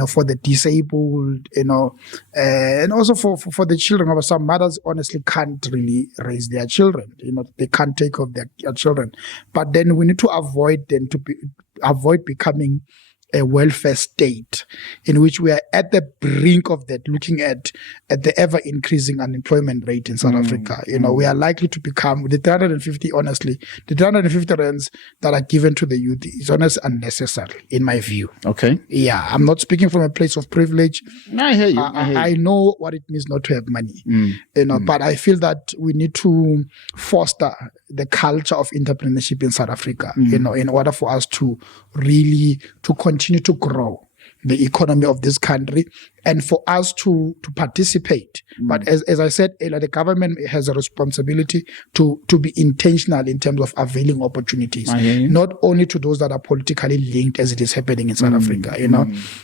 for the disabled, and also for the children. Some mothers honestly can't really raise their children. They can't take care of their children. But then we need to avoid becoming a welfare state in which we are at the brink of that, looking at the ever increasing unemployment rate in South Africa. We are likely to become the 350 rands that are given to the youth is honestly unnecessary in my view. Okay. Yeah. I'm not speaking from a place of privilege. I hear you. I know what it means not to have money, but I feel that we need to foster the culture of entrepreneurship in South Africa, in order for us to really continue to grow the economy of this country and for us to participate. But as I said earlier, the government has a responsibility to be intentional in terms of availing opportunities, not only to those that are politically linked as it is happening in South Africa,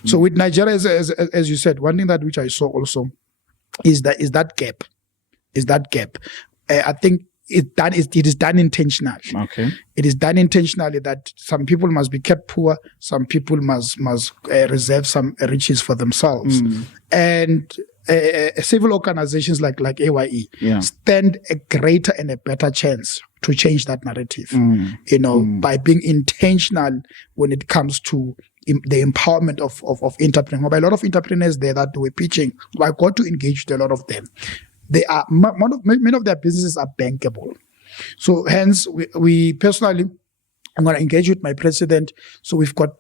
So with Nigeria, as you said, one thing that which I saw also is that gap. I think it is done intentionally. Okay. It is done intentionally that some people must be kept poor, some people must reserve some riches for themselves. And civil organizations like AYE stand a greater and a better chance to change that narrative, by being intentional when it comes to the empowerment of entrepreneurs. A lot of entrepreneurs there that we're pitching, I got to engage with a lot of them. They are many of their businesses are bankable. So hence we personally, I'm going to engage with my president. So we've got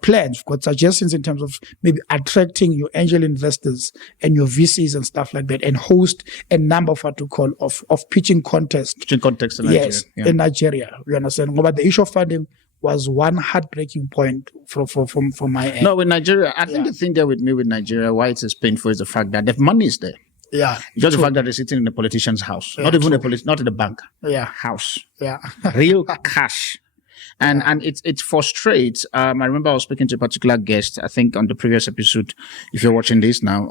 plans, we've got suggestions in terms of maybe attracting your angel investors and your VCs and stuff like that, and host a number of what to call of pitching contests. Pitching contests in Nigeria. Yes, in Nigeria. You understand? But the issue of funding was one heartbreaking point from my end. No, with Nigeria, I think the thing there with Nigeria, why it is painful is the fact that the money is there. Yeah. Just the fact that they're sitting in a politician's house. Not even not in the bank. Yeah. House. Yeah. Real cash. And it frustrates. I remember I was speaking to a particular guest, I think on the previous episode, if you're watching this now.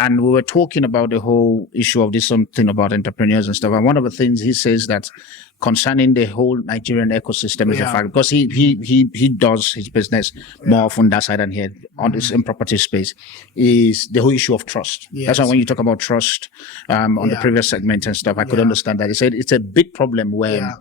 And we were talking about the whole issue of this something about entrepreneurs and stuff. And one of the things he says that concerning the whole Nigerian ecosystem is the fact, because he does his business more often that side than here on this in property space, is the whole issue of trust. Yes. That's why when you talk about trust on the previous segment and stuff, I could understand that. He said it's a big problem where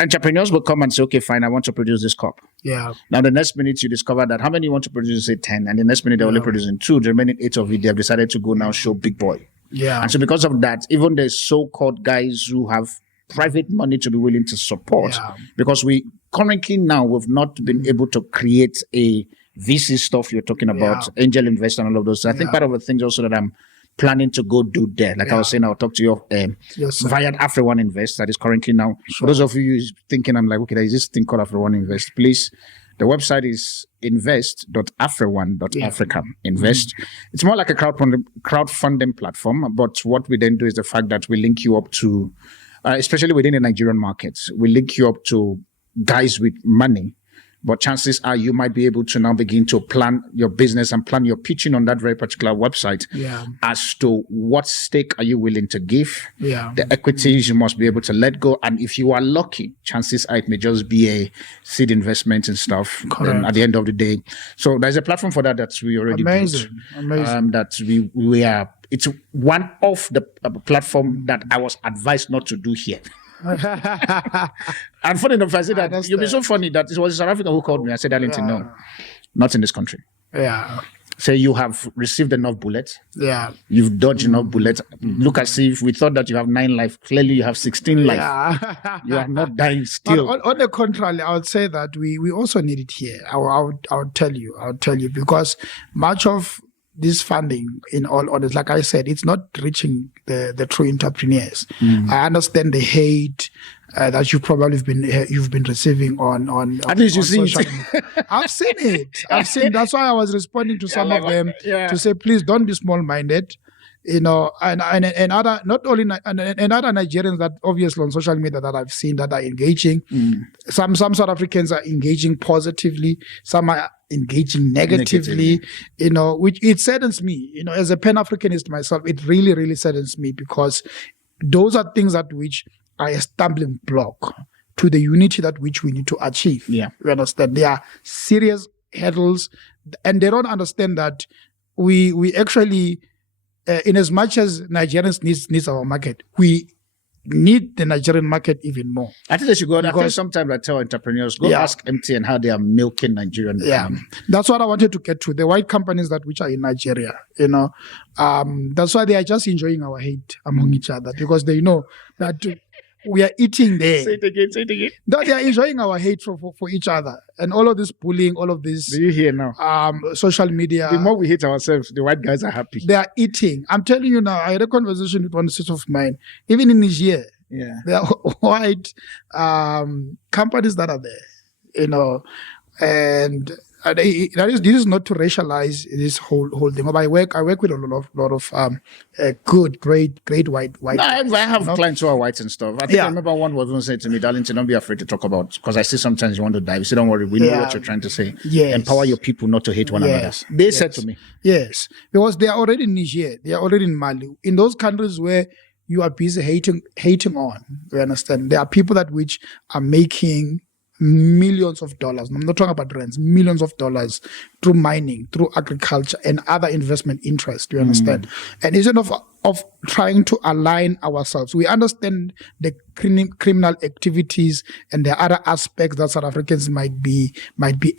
entrepreneurs will come and say, okay, fine, I want to produce this cup. Yeah. Now, the next minute you discover that how many you want to produce, say 10, and the next minute they're only producing 2. The remaining 8 of it, they have decided to go now show big boy. Yeah. And so because of that, even the so-called guys who have private money to be willing to support, because we currently now we've not been able to create a VC stuff you're talking about, angel investor and all of those. So I think part of the things also that I'm planning to go do there. Like I was saying, I'll talk to you via AfriOne Invest that is currently now. For those of you thinking, I'm like, okay, there is this thing called AfriOne Invest. Please, the website is invest.afrione.africa. Invest. It's more like a crowdfunding platform, but what we then do is the fact that we link you up to, especially within the Nigerian markets, we link you up to guys with money. But chances are you might be able to now begin to plan your business and plan your pitching on that very particular website as to what stake are you willing to give, the equities you must be able to let go. And if you are lucky, chances are it may just be a seed investment and stuff at the end of the day. So there's a platform for that we already built. Amazing. That we are. It's one of the platform that I was advised not to do here. And funny enough, I said that you'll be so funny that it was South Africa who called me. I said, Darlington, no, not in this country. Yeah. Say you have received enough bullets. Yeah. You've dodged enough bullets. Look as if we thought that you have 9 life. Clearly you have 16 life. You are not dying still. On the contrary, I would say that we also need it here. I would tell you because much of this funding, in all honesty, like I said, it's not reaching the true entrepreneurs. I understand the hate that you've been receiving on at least you see it. I've seen it. That's why I was responding to some of them to say, please don't be small-minded. And other not only and other Nigerians that obviously on social media that I've seen that are engaging. Some South Africans are engaging positively. Some are engaging negatively. Which it saddens me. As a Pan-Africanist myself, it really, really saddens me because those are things at which are a stumbling block to the unity that which we need to achieve. Yeah. You understand? There are serious hurdles, and they don't understand that we actually, in as much as Nigerians needs our market, we need the Nigerian market even more. I think they should go. I think sometimes I tell entrepreneurs, go ask MTN how they are milking Nigerian economy. That's what I wanted to get to. The white companies that which are in Nigeria, that's why they are just enjoying our hate among each other, because they know that we are eating there. Say it again. No, they are enjoying our hate for each other. And all of this bullying, all of this. Do you hear now? Social media. The more we hate ourselves, the white guys are happy. They are eating. I'm telling you now, I had a conversation with one sister of mine, even in Niger. Yeah. There are white companies that are there, and this is not to racialize this whole thing. But I work with a lot of good, great white. No, I have clients who are white and stuff. I remember one was even saying to me, Darlington, don't be afraid to talk about, because I see sometimes you want to dive. So don't worry, we know what you're trying to say. Yes. Empower your people not to hate one another. They said to me. Yes, because they are already in Niger, they are already in Mali, in those countries where you are busy hating on. You understand? There are people that which are making millions of dollars. I'm not talking about rents, millions of dollars through mining, through agriculture, and other investment interests. Do you understand? And instead of trying to align ourselves, we understand the criminal activities and the other aspects that South Africans might be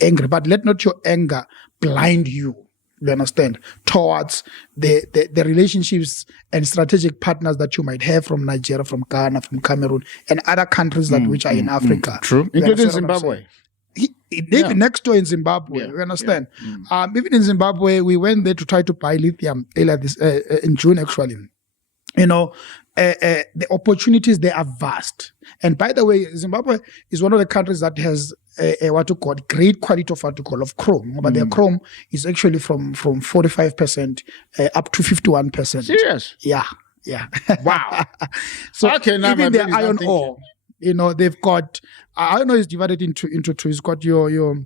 angry. But let not your anger blind you. You understand? Towards the relationships and strategic partners that you might have from Nigeria, from Ghana, from Cameroon, and other countries that which are in Africa. True. Including Zimbabwe. Next door in Zimbabwe. You understand? Even in Zimbabwe, we went there to try to buy lithium in June, actually. The opportunities there are vast. And by the way, Zimbabwe is one of the countries that has great quality of chrome. But their chrome is actually from 45% up to 51%. Serious? Yeah. Wow. So even the iron ore, they've got iron ore is divided into two. It's got your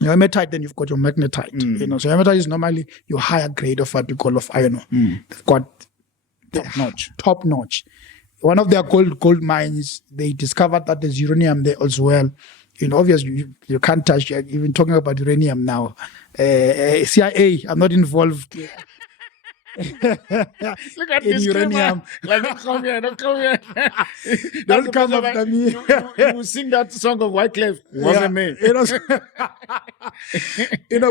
hematite, then you've got your magnetite. So hematite is normally your higher grade of iron ore. They've got top notch. One of their gold mines, they discovered that there's uranium there as well. Obviously you can't touch it. Even talking about uranium now. CIA, I'm not involved. Look at in this uranium. Don't come here. Don't come after me. You will sing that song of Wycliffe. It wasn't me.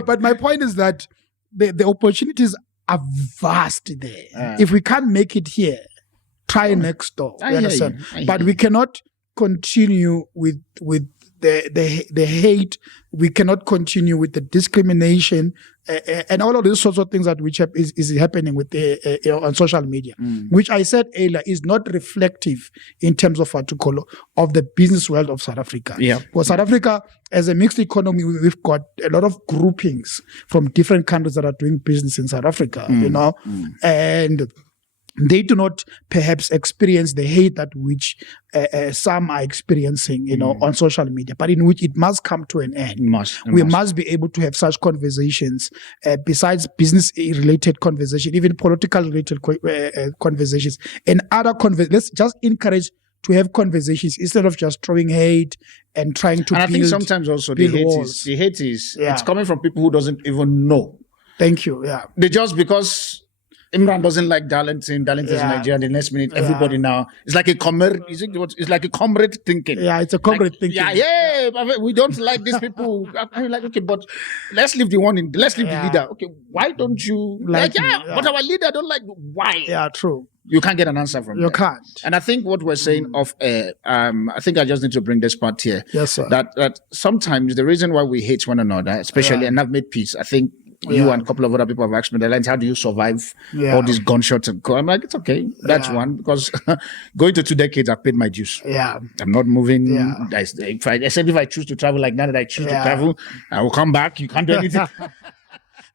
But my point is that the opportunities are vast there. If we can't make it here, try next door. You understand? But we cannot continue with the hate. We cannot continue with the discrimination and all of these sorts of things that which is happening with on social media, which I said earlier is not reflective in terms of of the business world of South Africa. Because South Africa, as a mixed economy, we've got a lot of groupings from different countries that are doing business in South Africa, and they do not perhaps experience the hate that which some are experiencing, on social media, but in which it must come to an end. We must be able to have such conversations, besides business-related conversation, even political-related conversations, and other conversations. Let's just encourage to have conversations instead of just throwing hate and trying to. And I think sometimes also the hate is it's coming from people who doesn't even know. Thank you. Yeah, they just because Imran doesn't like Darlington. Darlington is Nigerian. The next minute, everybody now it's like a comrade. It's like a comrade thinking. Yeah, it's a comrade thinking. We don't like these people. I'm like, okay, but let's leave the leader. Okay, why don't you but our leader don't like why? Yeah, true. You can't get an answer from you can't. And I think what we're saying I think I just need to bring this part here. Yes, sir. That sometimes the reason why we hate one another, especially, and I've made peace. I think you and a couple of other people have asked me, how do you survive all these gunshots and I'm like, it's okay. That's one, because going to 2 decades, I've paid my dues. I'm not moving. If I choose to travel like that, I choose to travel, I will come back. You can't do anything.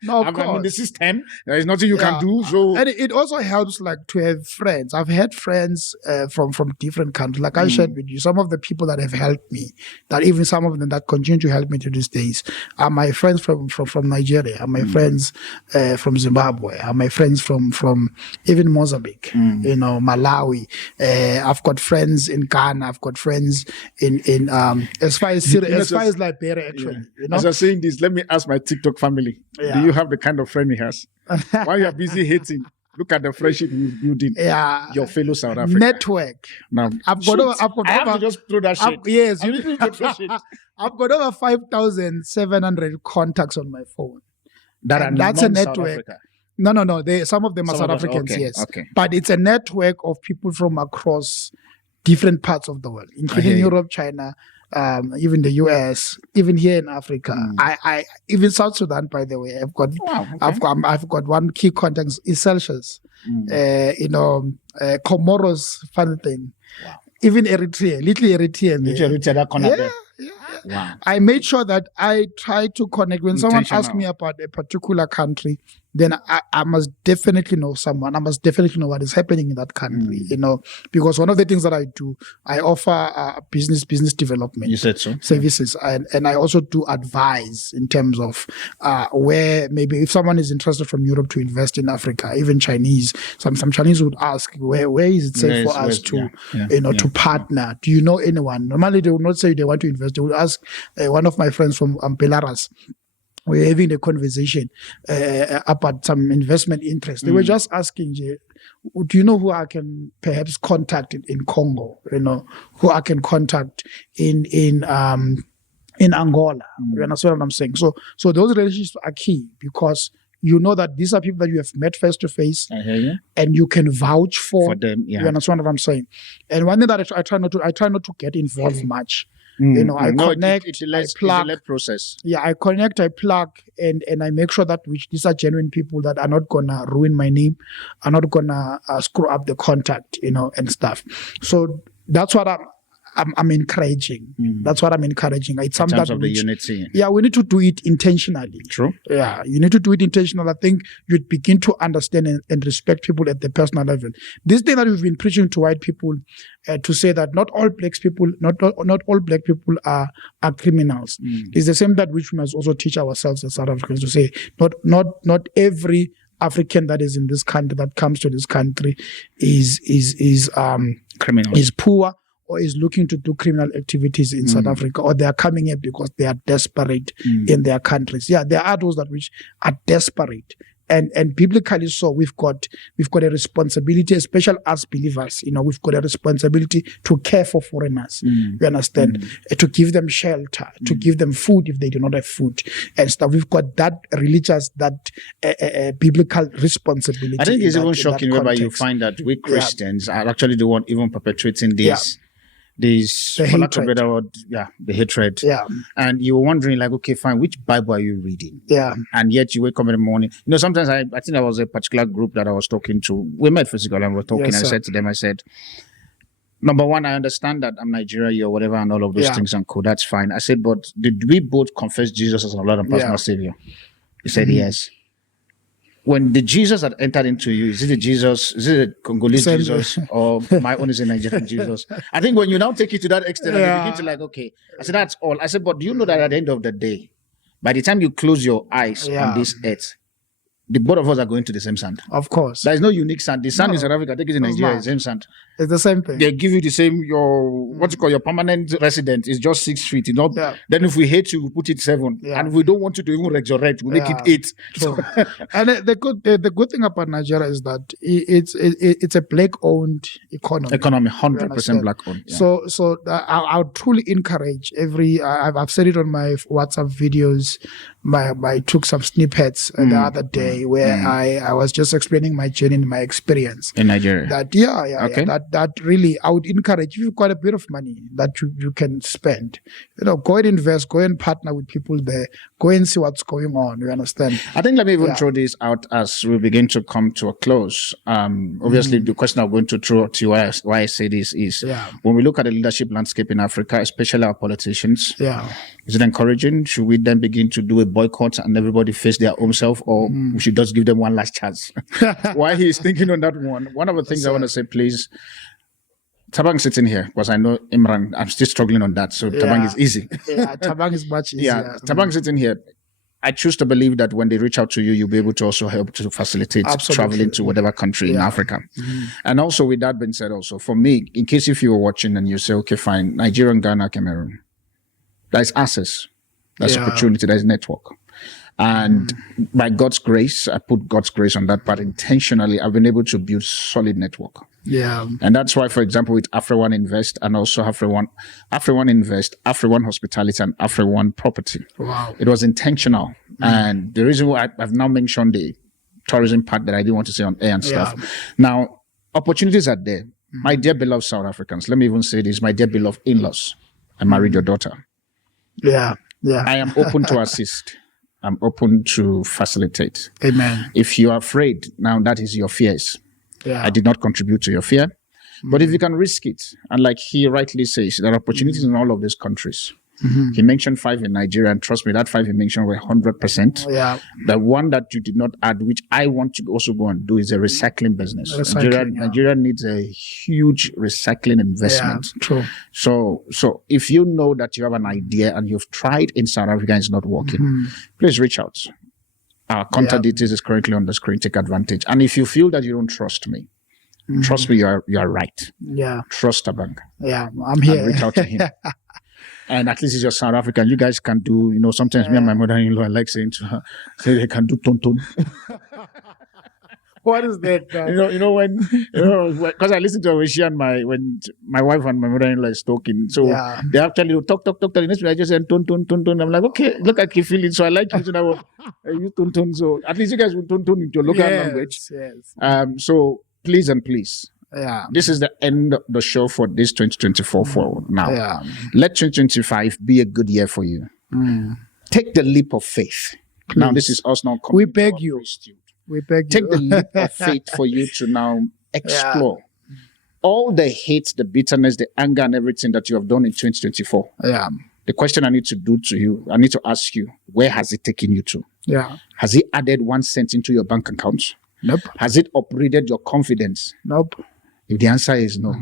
No, of I'm in the course. system. There is nothing you can do. So And it also helps like to have friends. I've had friends from different countries. Like I shared with you, some of the people that have helped me, that even some of them that continue to help me to these days, are my friends from Nigeria, are my friends from Zimbabwe, are my friends from even Mozambique, Malawi. I've got friends in Ghana. I've got friends in as far as Liberia, actually. As I'm saying this, let me ask my TikTok family. Do you have the kind of friend he has? While you're busy hating, look at the friendship you're building. Yeah, your fellow South Africa network. Now, I have to just throw that shit. Yes, I need to throw shit. I've got over 5,700 contacts on my phone. That's a network. No. Some of them are South Africans, okay, yes. okay. But it's a network of people from across different parts of the world, including Europe, China, even the US, even here in Africa. I even South Sudan, by the way. I've got one key contact is Celsius. Comoros, funny thing. Wow. Even Eritrea, little Eritrea. That corner there. Wow. I made sure that I try to connect. When someone asks me about a particular country, then I must definitely know someone. I must definitely know what is happening in that country, because one of the things that I do, I offer business development. You said so. Services. And I also do advise in terms of where maybe if someone is interested from Europe to invest in Africa, even Chinese, some Chinese would ask, where is it safe for us to, to partner? Do you know anyone? Normally they would not say they want to invest. They would ask one of my friends from Belarus. We're having a conversation about some investment interest. They were just asking, do you know who I can perhaps contact in Congo? Who I can contact in Angola? You understand what I'm saying? So those relationships are key because you know that these are people that you have met face to face, and you can vouch for them. Yeah. You understand what I'm saying? And one thing that I try not to get involved much. I connect, I plug. It's a process. Yeah, I connect, I plug, and I make sure that these are genuine people that are not gonna ruin my name, are not gonna screw up the contact, and stuff. So that's what I'm encouraging. That's what I'm encouraging. It's something in terms of the unity. Yeah, we need to do it intentionally. True. Yeah, you need to do it intentionally. I think you'd begin to understand and respect people at the personal level. This thing that we've been preaching to white people, to say that not all black people are criminals. It's the same that which we must also teach ourselves as South Africans to say not every African that is in this country that comes to this country is criminal, is poor, or is looking to do criminal activities in South Africa, or they are coming here because they are desperate in their countries. Yeah, there are those that which are desperate. And biblically so, we've got a responsibility, especially as believers, we've got a responsibility to care for foreigners. You understand? To give them shelter, to give them food if they do not have food and stuff. We've got that religious, biblical responsibility. I think it's even shocking whereby you find that we Christians are actually the one even perpetrating this. This the hatred. Yeah. And you were wondering, like, okay, fine, which Bible are you reading? Yeah. And yet you wake up in the morning. Sometimes I think there was a particular group that I was talking to. We met physically and we were talking. I said to them, number one, I understand that I'm Nigerian or whatever and all of those things and cool. That's fine. I said, but did we both confess Jesus as our Lord and personal Savior? He said, yes. When the Jesus that entered into you, is it a Congolese Jesus, or my own is a Nigerian Jesus? I think when you now take it to that extent, and you begin to okay. I said, that's all. I said, but do you know that at the end of the day, by the time you close your eyes on this earth, the both of us are going to the same sand. Of course. There is no unique sand. The sand in South Africa, take it in Nigeria, it's the same sand. It's the same thing. They give you the same, your permanent resident is just 6 feet. Then if we hate you, we put it 7. Yeah. And if we don't want you to even resurrect, we make it 8. So, and the good thing about Nigeria is that it's a black-owned economy. 100% black-owned. Yeah. So I would truly encourage I've said it on my WhatsApp videos. I took some snippets the other day where I was just explaining my journey and my experience in Nigeria. That really I would encourage. If you've got a bit of money that you can spend, go and invest, go and partner with people there, Go and see what's going on. You understand? I think let me even throw this out as we begin to come to a close. Obviously, the question I'm going to throw to you, why I say this is when we look at the leadership landscape in Africa, especially our politicians, is it encouraging? Should we then begin to do a boycott and everybody face their own self, or we should just give them one last chance? Why he is thinking on that one? One of the things I want to say, please. Thabang sitting here because I know Imran. I'm still struggling on that, so Thabang is easy. Thabang is much easier. Thabang sitting here. I choose to believe that when they reach out to you, you'll be able to also help to facilitate traveling to whatever country in Africa. And also, with that being said, also for me, in case if you were watching and you say, okay, fine, Nigeria, Ghana, Cameroon, there's access, there's opportunity, there's network. And by God's grace, I put God's grace on that part intentionally. I've been able to build solid network. And that's why, for example, with AfriOne Invest and also AfriOne Invest, AfriOne Hospitality, and AfriOne Property. It was intentional. And the reason why I've now mentioned the tourism part that I didn't want to say on air and stuff. Now, opportunities are there. My dear beloved South Africans, let me even say this, my dear beloved in-laws, I married your daughter. I am open to assist. I'm open to facilitate. Amen. If you are afraid, now that is your fears. I did not contribute to your fear. But if you can risk it, and like he rightly says, there are opportunities in all of these countries. He mentioned 5 in Nigeria, and trust me, that 5 he mentioned were 100%. The one that you did not add, which I want to also go and do, is a recycling business. Nigeria needs a huge recycling investment. True. So if you know that you have an idea and you've tried in South Africa and it's not working, please reach out. Our contact details is currently on the screen. Take advantage. And if you feel that you don't trust me, trust me, you are right. Trust Thabang. I'm here. And reach out to him. And at least he's just South African. You guys can do, sometimes me and my mother-in-law, I like saying to her, say they can do tonton. What is that? Because I listen to her when my wife and my mother-in-law is talking. So they actually talk. The next minute I just say ton. I'm like, okay, look, I can feel it. So I like using that word. I use ton. So at least you guys will ton into your local language. So please. This is the end of the show for this 2024 forward. Now, let 2025 be a good year for you. Take the leap of faith. Please. Now, this is us now. We beg you. Take the leap of faith for you to now explore all the hate, the bitterness, the anger, and everything that you have done in 2024. The question I need to ask you, where has it taken you to? Has it added 1 cent into your bank account? Nope. Has it upgraded your confidence? Nope. If the answer is no,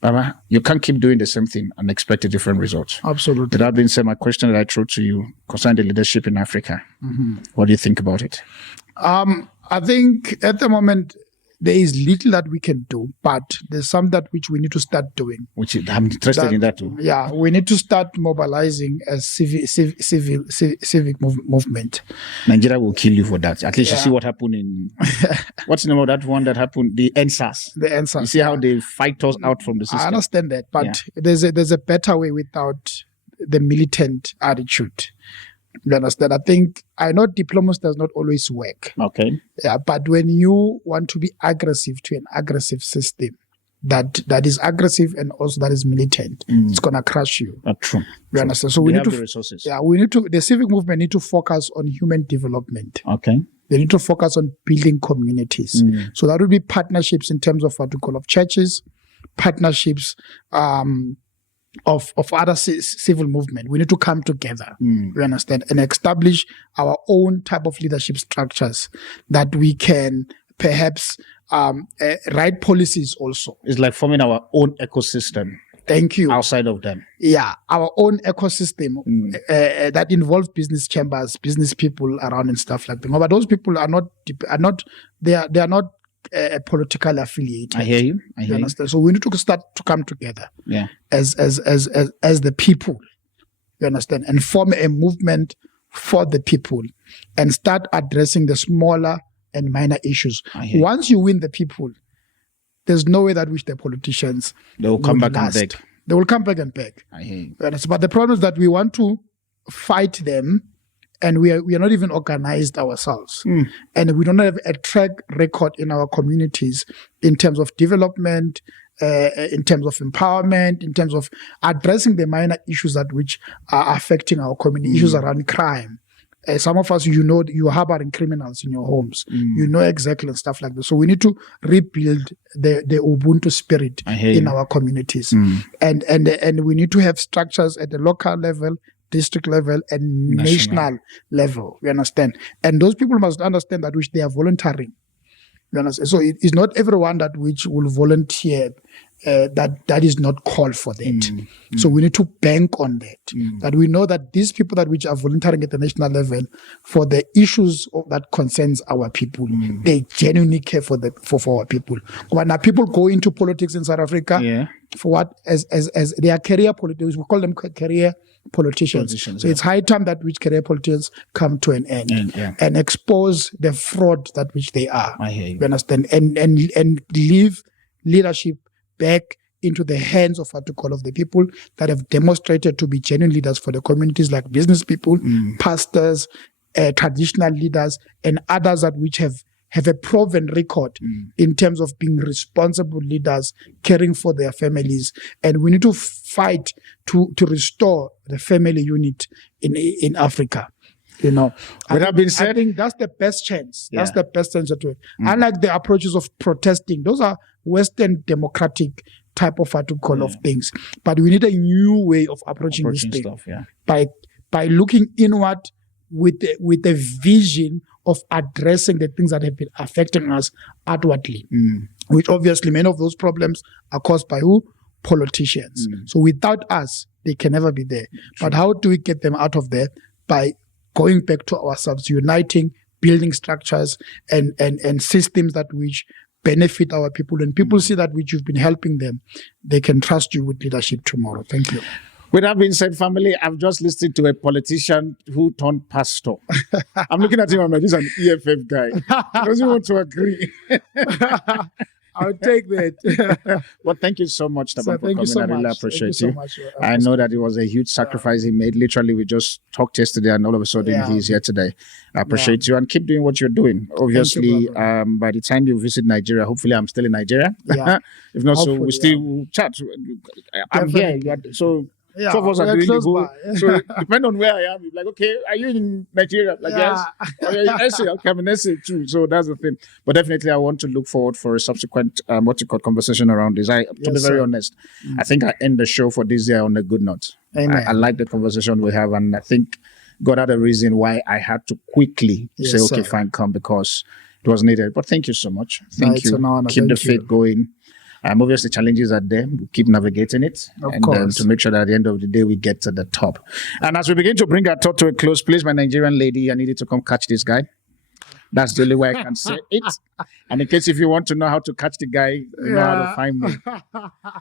Baba, you can't keep doing the same thing and expect a different result. Absolutely. With that being said, my question that I threw to you concerning the leadership in Africa, what do you think about it? I think at the moment, there is little that we can do, but there's some that which we need to start doing. I'm interested in that too. We need to start mobilizing a civic movement. Nigeria will kill you for that. At least you see what happened in what's the name of that one that happened? The NSAS. You see how they fight us out from the system. I understand that, but there's a better way without the militant attitude. You understand? I know diplomacy does not always work. Okay. But when you want to be aggressive to an aggressive system that is aggressive and also that is militant, it's gonna crush you. True. You understand? So we need to the resources. The civic movement need to focus on human development. Okay. They need to focus on building communities. So that would be partnerships in terms of what we call of churches, partnerships of other civil movement. We need to come together, you understand, and establish our own type of leadership structures that we can perhaps write policies also. It's like forming our own ecosystem. Thank you. Outside of them. Our own ecosystem that involves business chambers, business people around and stuff like that. But those people are not politically affiliated. I hear you. Understand? So we need to start to come together as the people, you understand, and form a movement for the people and start addressing the smaller and minor issues. Once you win the people, there's no way that which the politicians will come back and beg. They will come back and beg. I hear you. But the problem is that we want to fight them, and we are not even organized ourselves. And we don't have a track record in our communities in terms of development, in terms of empowerment, in terms of addressing the minor issues that which are affecting our community, issues around crime, Some of us, you're harboring criminals in your homes. You know exactly and stuff like that. So we need to rebuild the Ubuntu spirit in our communities. And we need to have structures at the local level, district level, and national level. You understand? And those people must understand that which they are volunteering. You understand? So it's not everyone that which will volunteer that is not called for that. So we need to bank on that. That we know that these people that which are volunteering at the national level for the issues that concerns our people, they genuinely care for our people. When our people go into politics in South Africa, for what as they are career politicians, we call them career politicians. So it's high time that which career politicians come to an end and expose the fraud that which they are. You understand? And leave leadership back into the hands of the people that have demonstrated to be genuine leaders for the communities, like business people, pastors, traditional leaders, and others that which have a proven record in terms of being responsible leaders, caring for their families. And we need to fight to restore the family unit in Africa. I think that's the best chance. That's the best chance to it. Unlike the approaches of protesting, those are Western democratic type of of things. But we need a new way of approaching this thing by looking inward with a vision of addressing the things that have been affecting us outwardly, which obviously many of those problems are caused by who? Politicians. So without us, they can never be there. But how do we get them out of there? By going back to ourselves, uniting, building structures and systems that which benefit our people. And people see that which you've been helping them, they can trust you with leadership tomorrow. Thank you. With that being said, family, I've just listened to a politician who turned pastor. I'm looking at him, I'm like, this is an EFF guy. He doesn't want to agree. I'll take that. Well, thank you so much, Thabang, for coming. So I really much. appreciate you. you. So much. I know that it was a huge sacrifice he made. Literally, we just talked yesterday and all of a sudden he's here today. I appreciate you and keep doing what you're doing. Obviously, you, by the time you visit Nigeria, hopefully I'm still in Nigeria. Yeah. If not, Hopefully, so we still chat. I'm here. So... Two of us are doing the whole. So depending on where I am, you're like, okay, are you in Nigeria? Like, yes. Are you in SA? Okay, I'm in SA too. So that's the thing. But definitely, I want to look forward for a subsequent conversation around this. To be very honest, I think I end the show for this year on a good note. I like the conversation we have, and I think God had a reason why I had to quickly say, okay, fine, come, because it was needed. But thank you so much. Thank you. Keep the faith going. Obviously, challenges are there. We'll keep navigating it. Of course. To make sure that at the end of the day, we get to the top. And as we begin to bring our talk to a close, please, my Nigerian lady, I need you to come catch this guy. That's the only way I can say it. And in case if you want to know how to catch the guy, you know how to find me.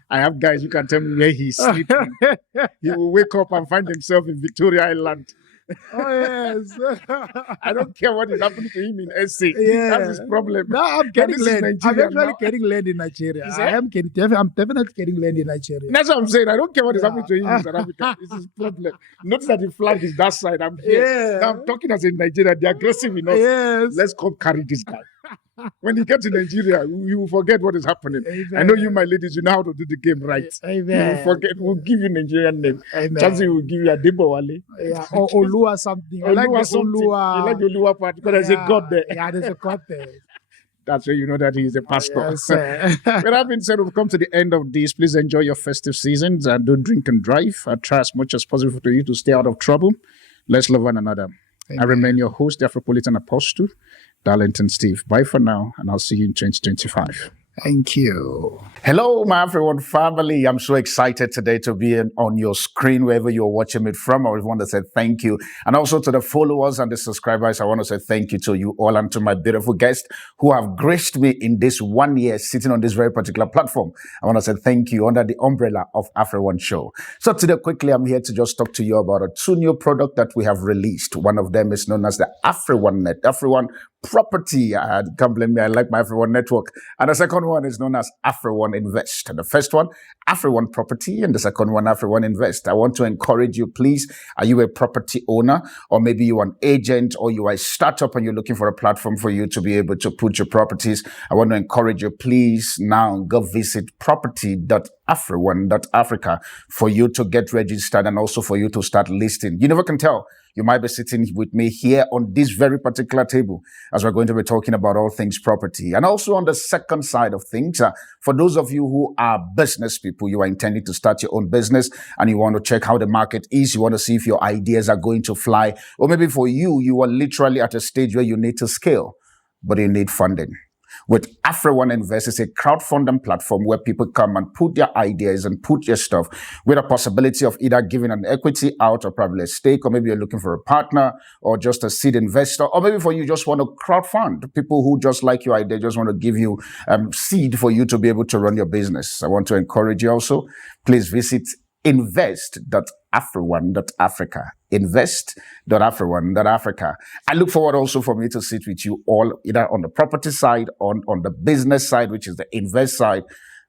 I have guys who can tell me where he's sleeping. He will wake up and find himself in Victoria Island. Oh, yes. I don't care what is happening to him in SA. That's his problem. No, I'm getting land. I'm actually now. getting land in Nigeria. I'm definitely getting land in Nigeria. That's what I'm saying. I don't care what is happening to him in South Africa. It's his problem. Notice that the flag is that side. I'm here. Now I'm talking as a Nigerian. They're aggressive enough. Yes. Let's come carry this guy. When you get to Nigeria, you will forget what is happening. Amen. I know you, my ladies, you know how to do the game right. Amen. You will forget. We'll give you Nigerian name. Amen. Chances will give you a Debowale. Yeah, or Olua something. I like the Olua. You like the Olua part because there's a God there. Yeah, there's a God there. That's where you know that he is a pastor. Yes, sir. With that being said, we've come to the end of this. Please enjoy your festive seasons and don't drink and drive. I try as much as possible for you to stay out of trouble. Let's love one another. Amen. I remain your host, the Afropolitan Apostle, Darlington Steve. Bye for now, and I'll see you in 2025. Thank you. Hello, my AfriOne family. I'm so excited today to be on your screen wherever you're watching it from. I want to say thank you. And also to the followers and the subscribers, I want to say thank you to you all and to my beautiful guests who have graced me in this 1 year sitting on this very particular platform. I want to say thank you under the umbrella of AfriOne Show. So today, quickly, I'm here to just talk to you about 2 new products that we have released. One of them is known as the AfriOne Property. Can't blame me. I like my AfriOne network. And the second one is known as AfriOne Invest. And the first one, AfriOne Property, and the second one, AfriOne Invest. I want to encourage you, please. Are you a property owner, or maybe you're an agent, or you are a startup and you're looking for a platform for you to be able to put your properties? I want to encourage you, please, now go visit property.afrione.africa for you to get registered and also for you to start listing. You never can tell. you might be sitting with me here on this very particular table as we're going to be talking about all things property. And also on the second side of things, for those of you who are business people, you are intending to start your own business and you want to check how the market is, you want to see if your ideas are going to fly, or maybe for you, you are literally at a stage where you need to scale, but you need funding. With AfriOne Invest, it's a crowdfunding platform where people come and put their ideas and put their stuff with a possibility of either giving an equity out or probably a stake, or maybe you're looking for a partner or just a seed investor, or maybe for you just want to crowdfund people who just like your idea, just want to give you seed for you to be able to run your business. I want to encourage you also, please visit invest.afrione.africa. Invest.afrione.africa. I look forward also for me to sit with you all, either on the property side, on the business side, which is the invest side,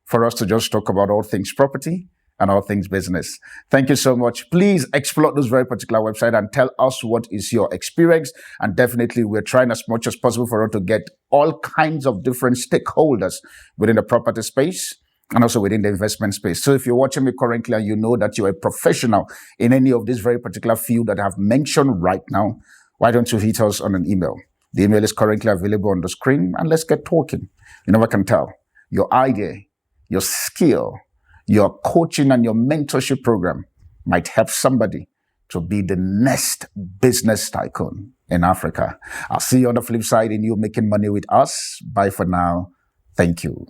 for us to just talk about all things property and all things business. Thank you so much. Please explore this very particular website and tell us what is your experience. And definitely we're trying as much as possible for us to get all kinds of different stakeholders within the property space and also within the investment space. So if you're watching me currently and you know that you're a professional in any of this very particular field that I've mentioned right now, why don't you hit us on an email? The email is currently available on the screen, and let's get talking. You never can tell. Your idea, your skill, your coaching and your mentorship program might help somebody to be the next business tycoon in Africa. I'll see you on the flip side in you making money with us. Bye for now. Thank you.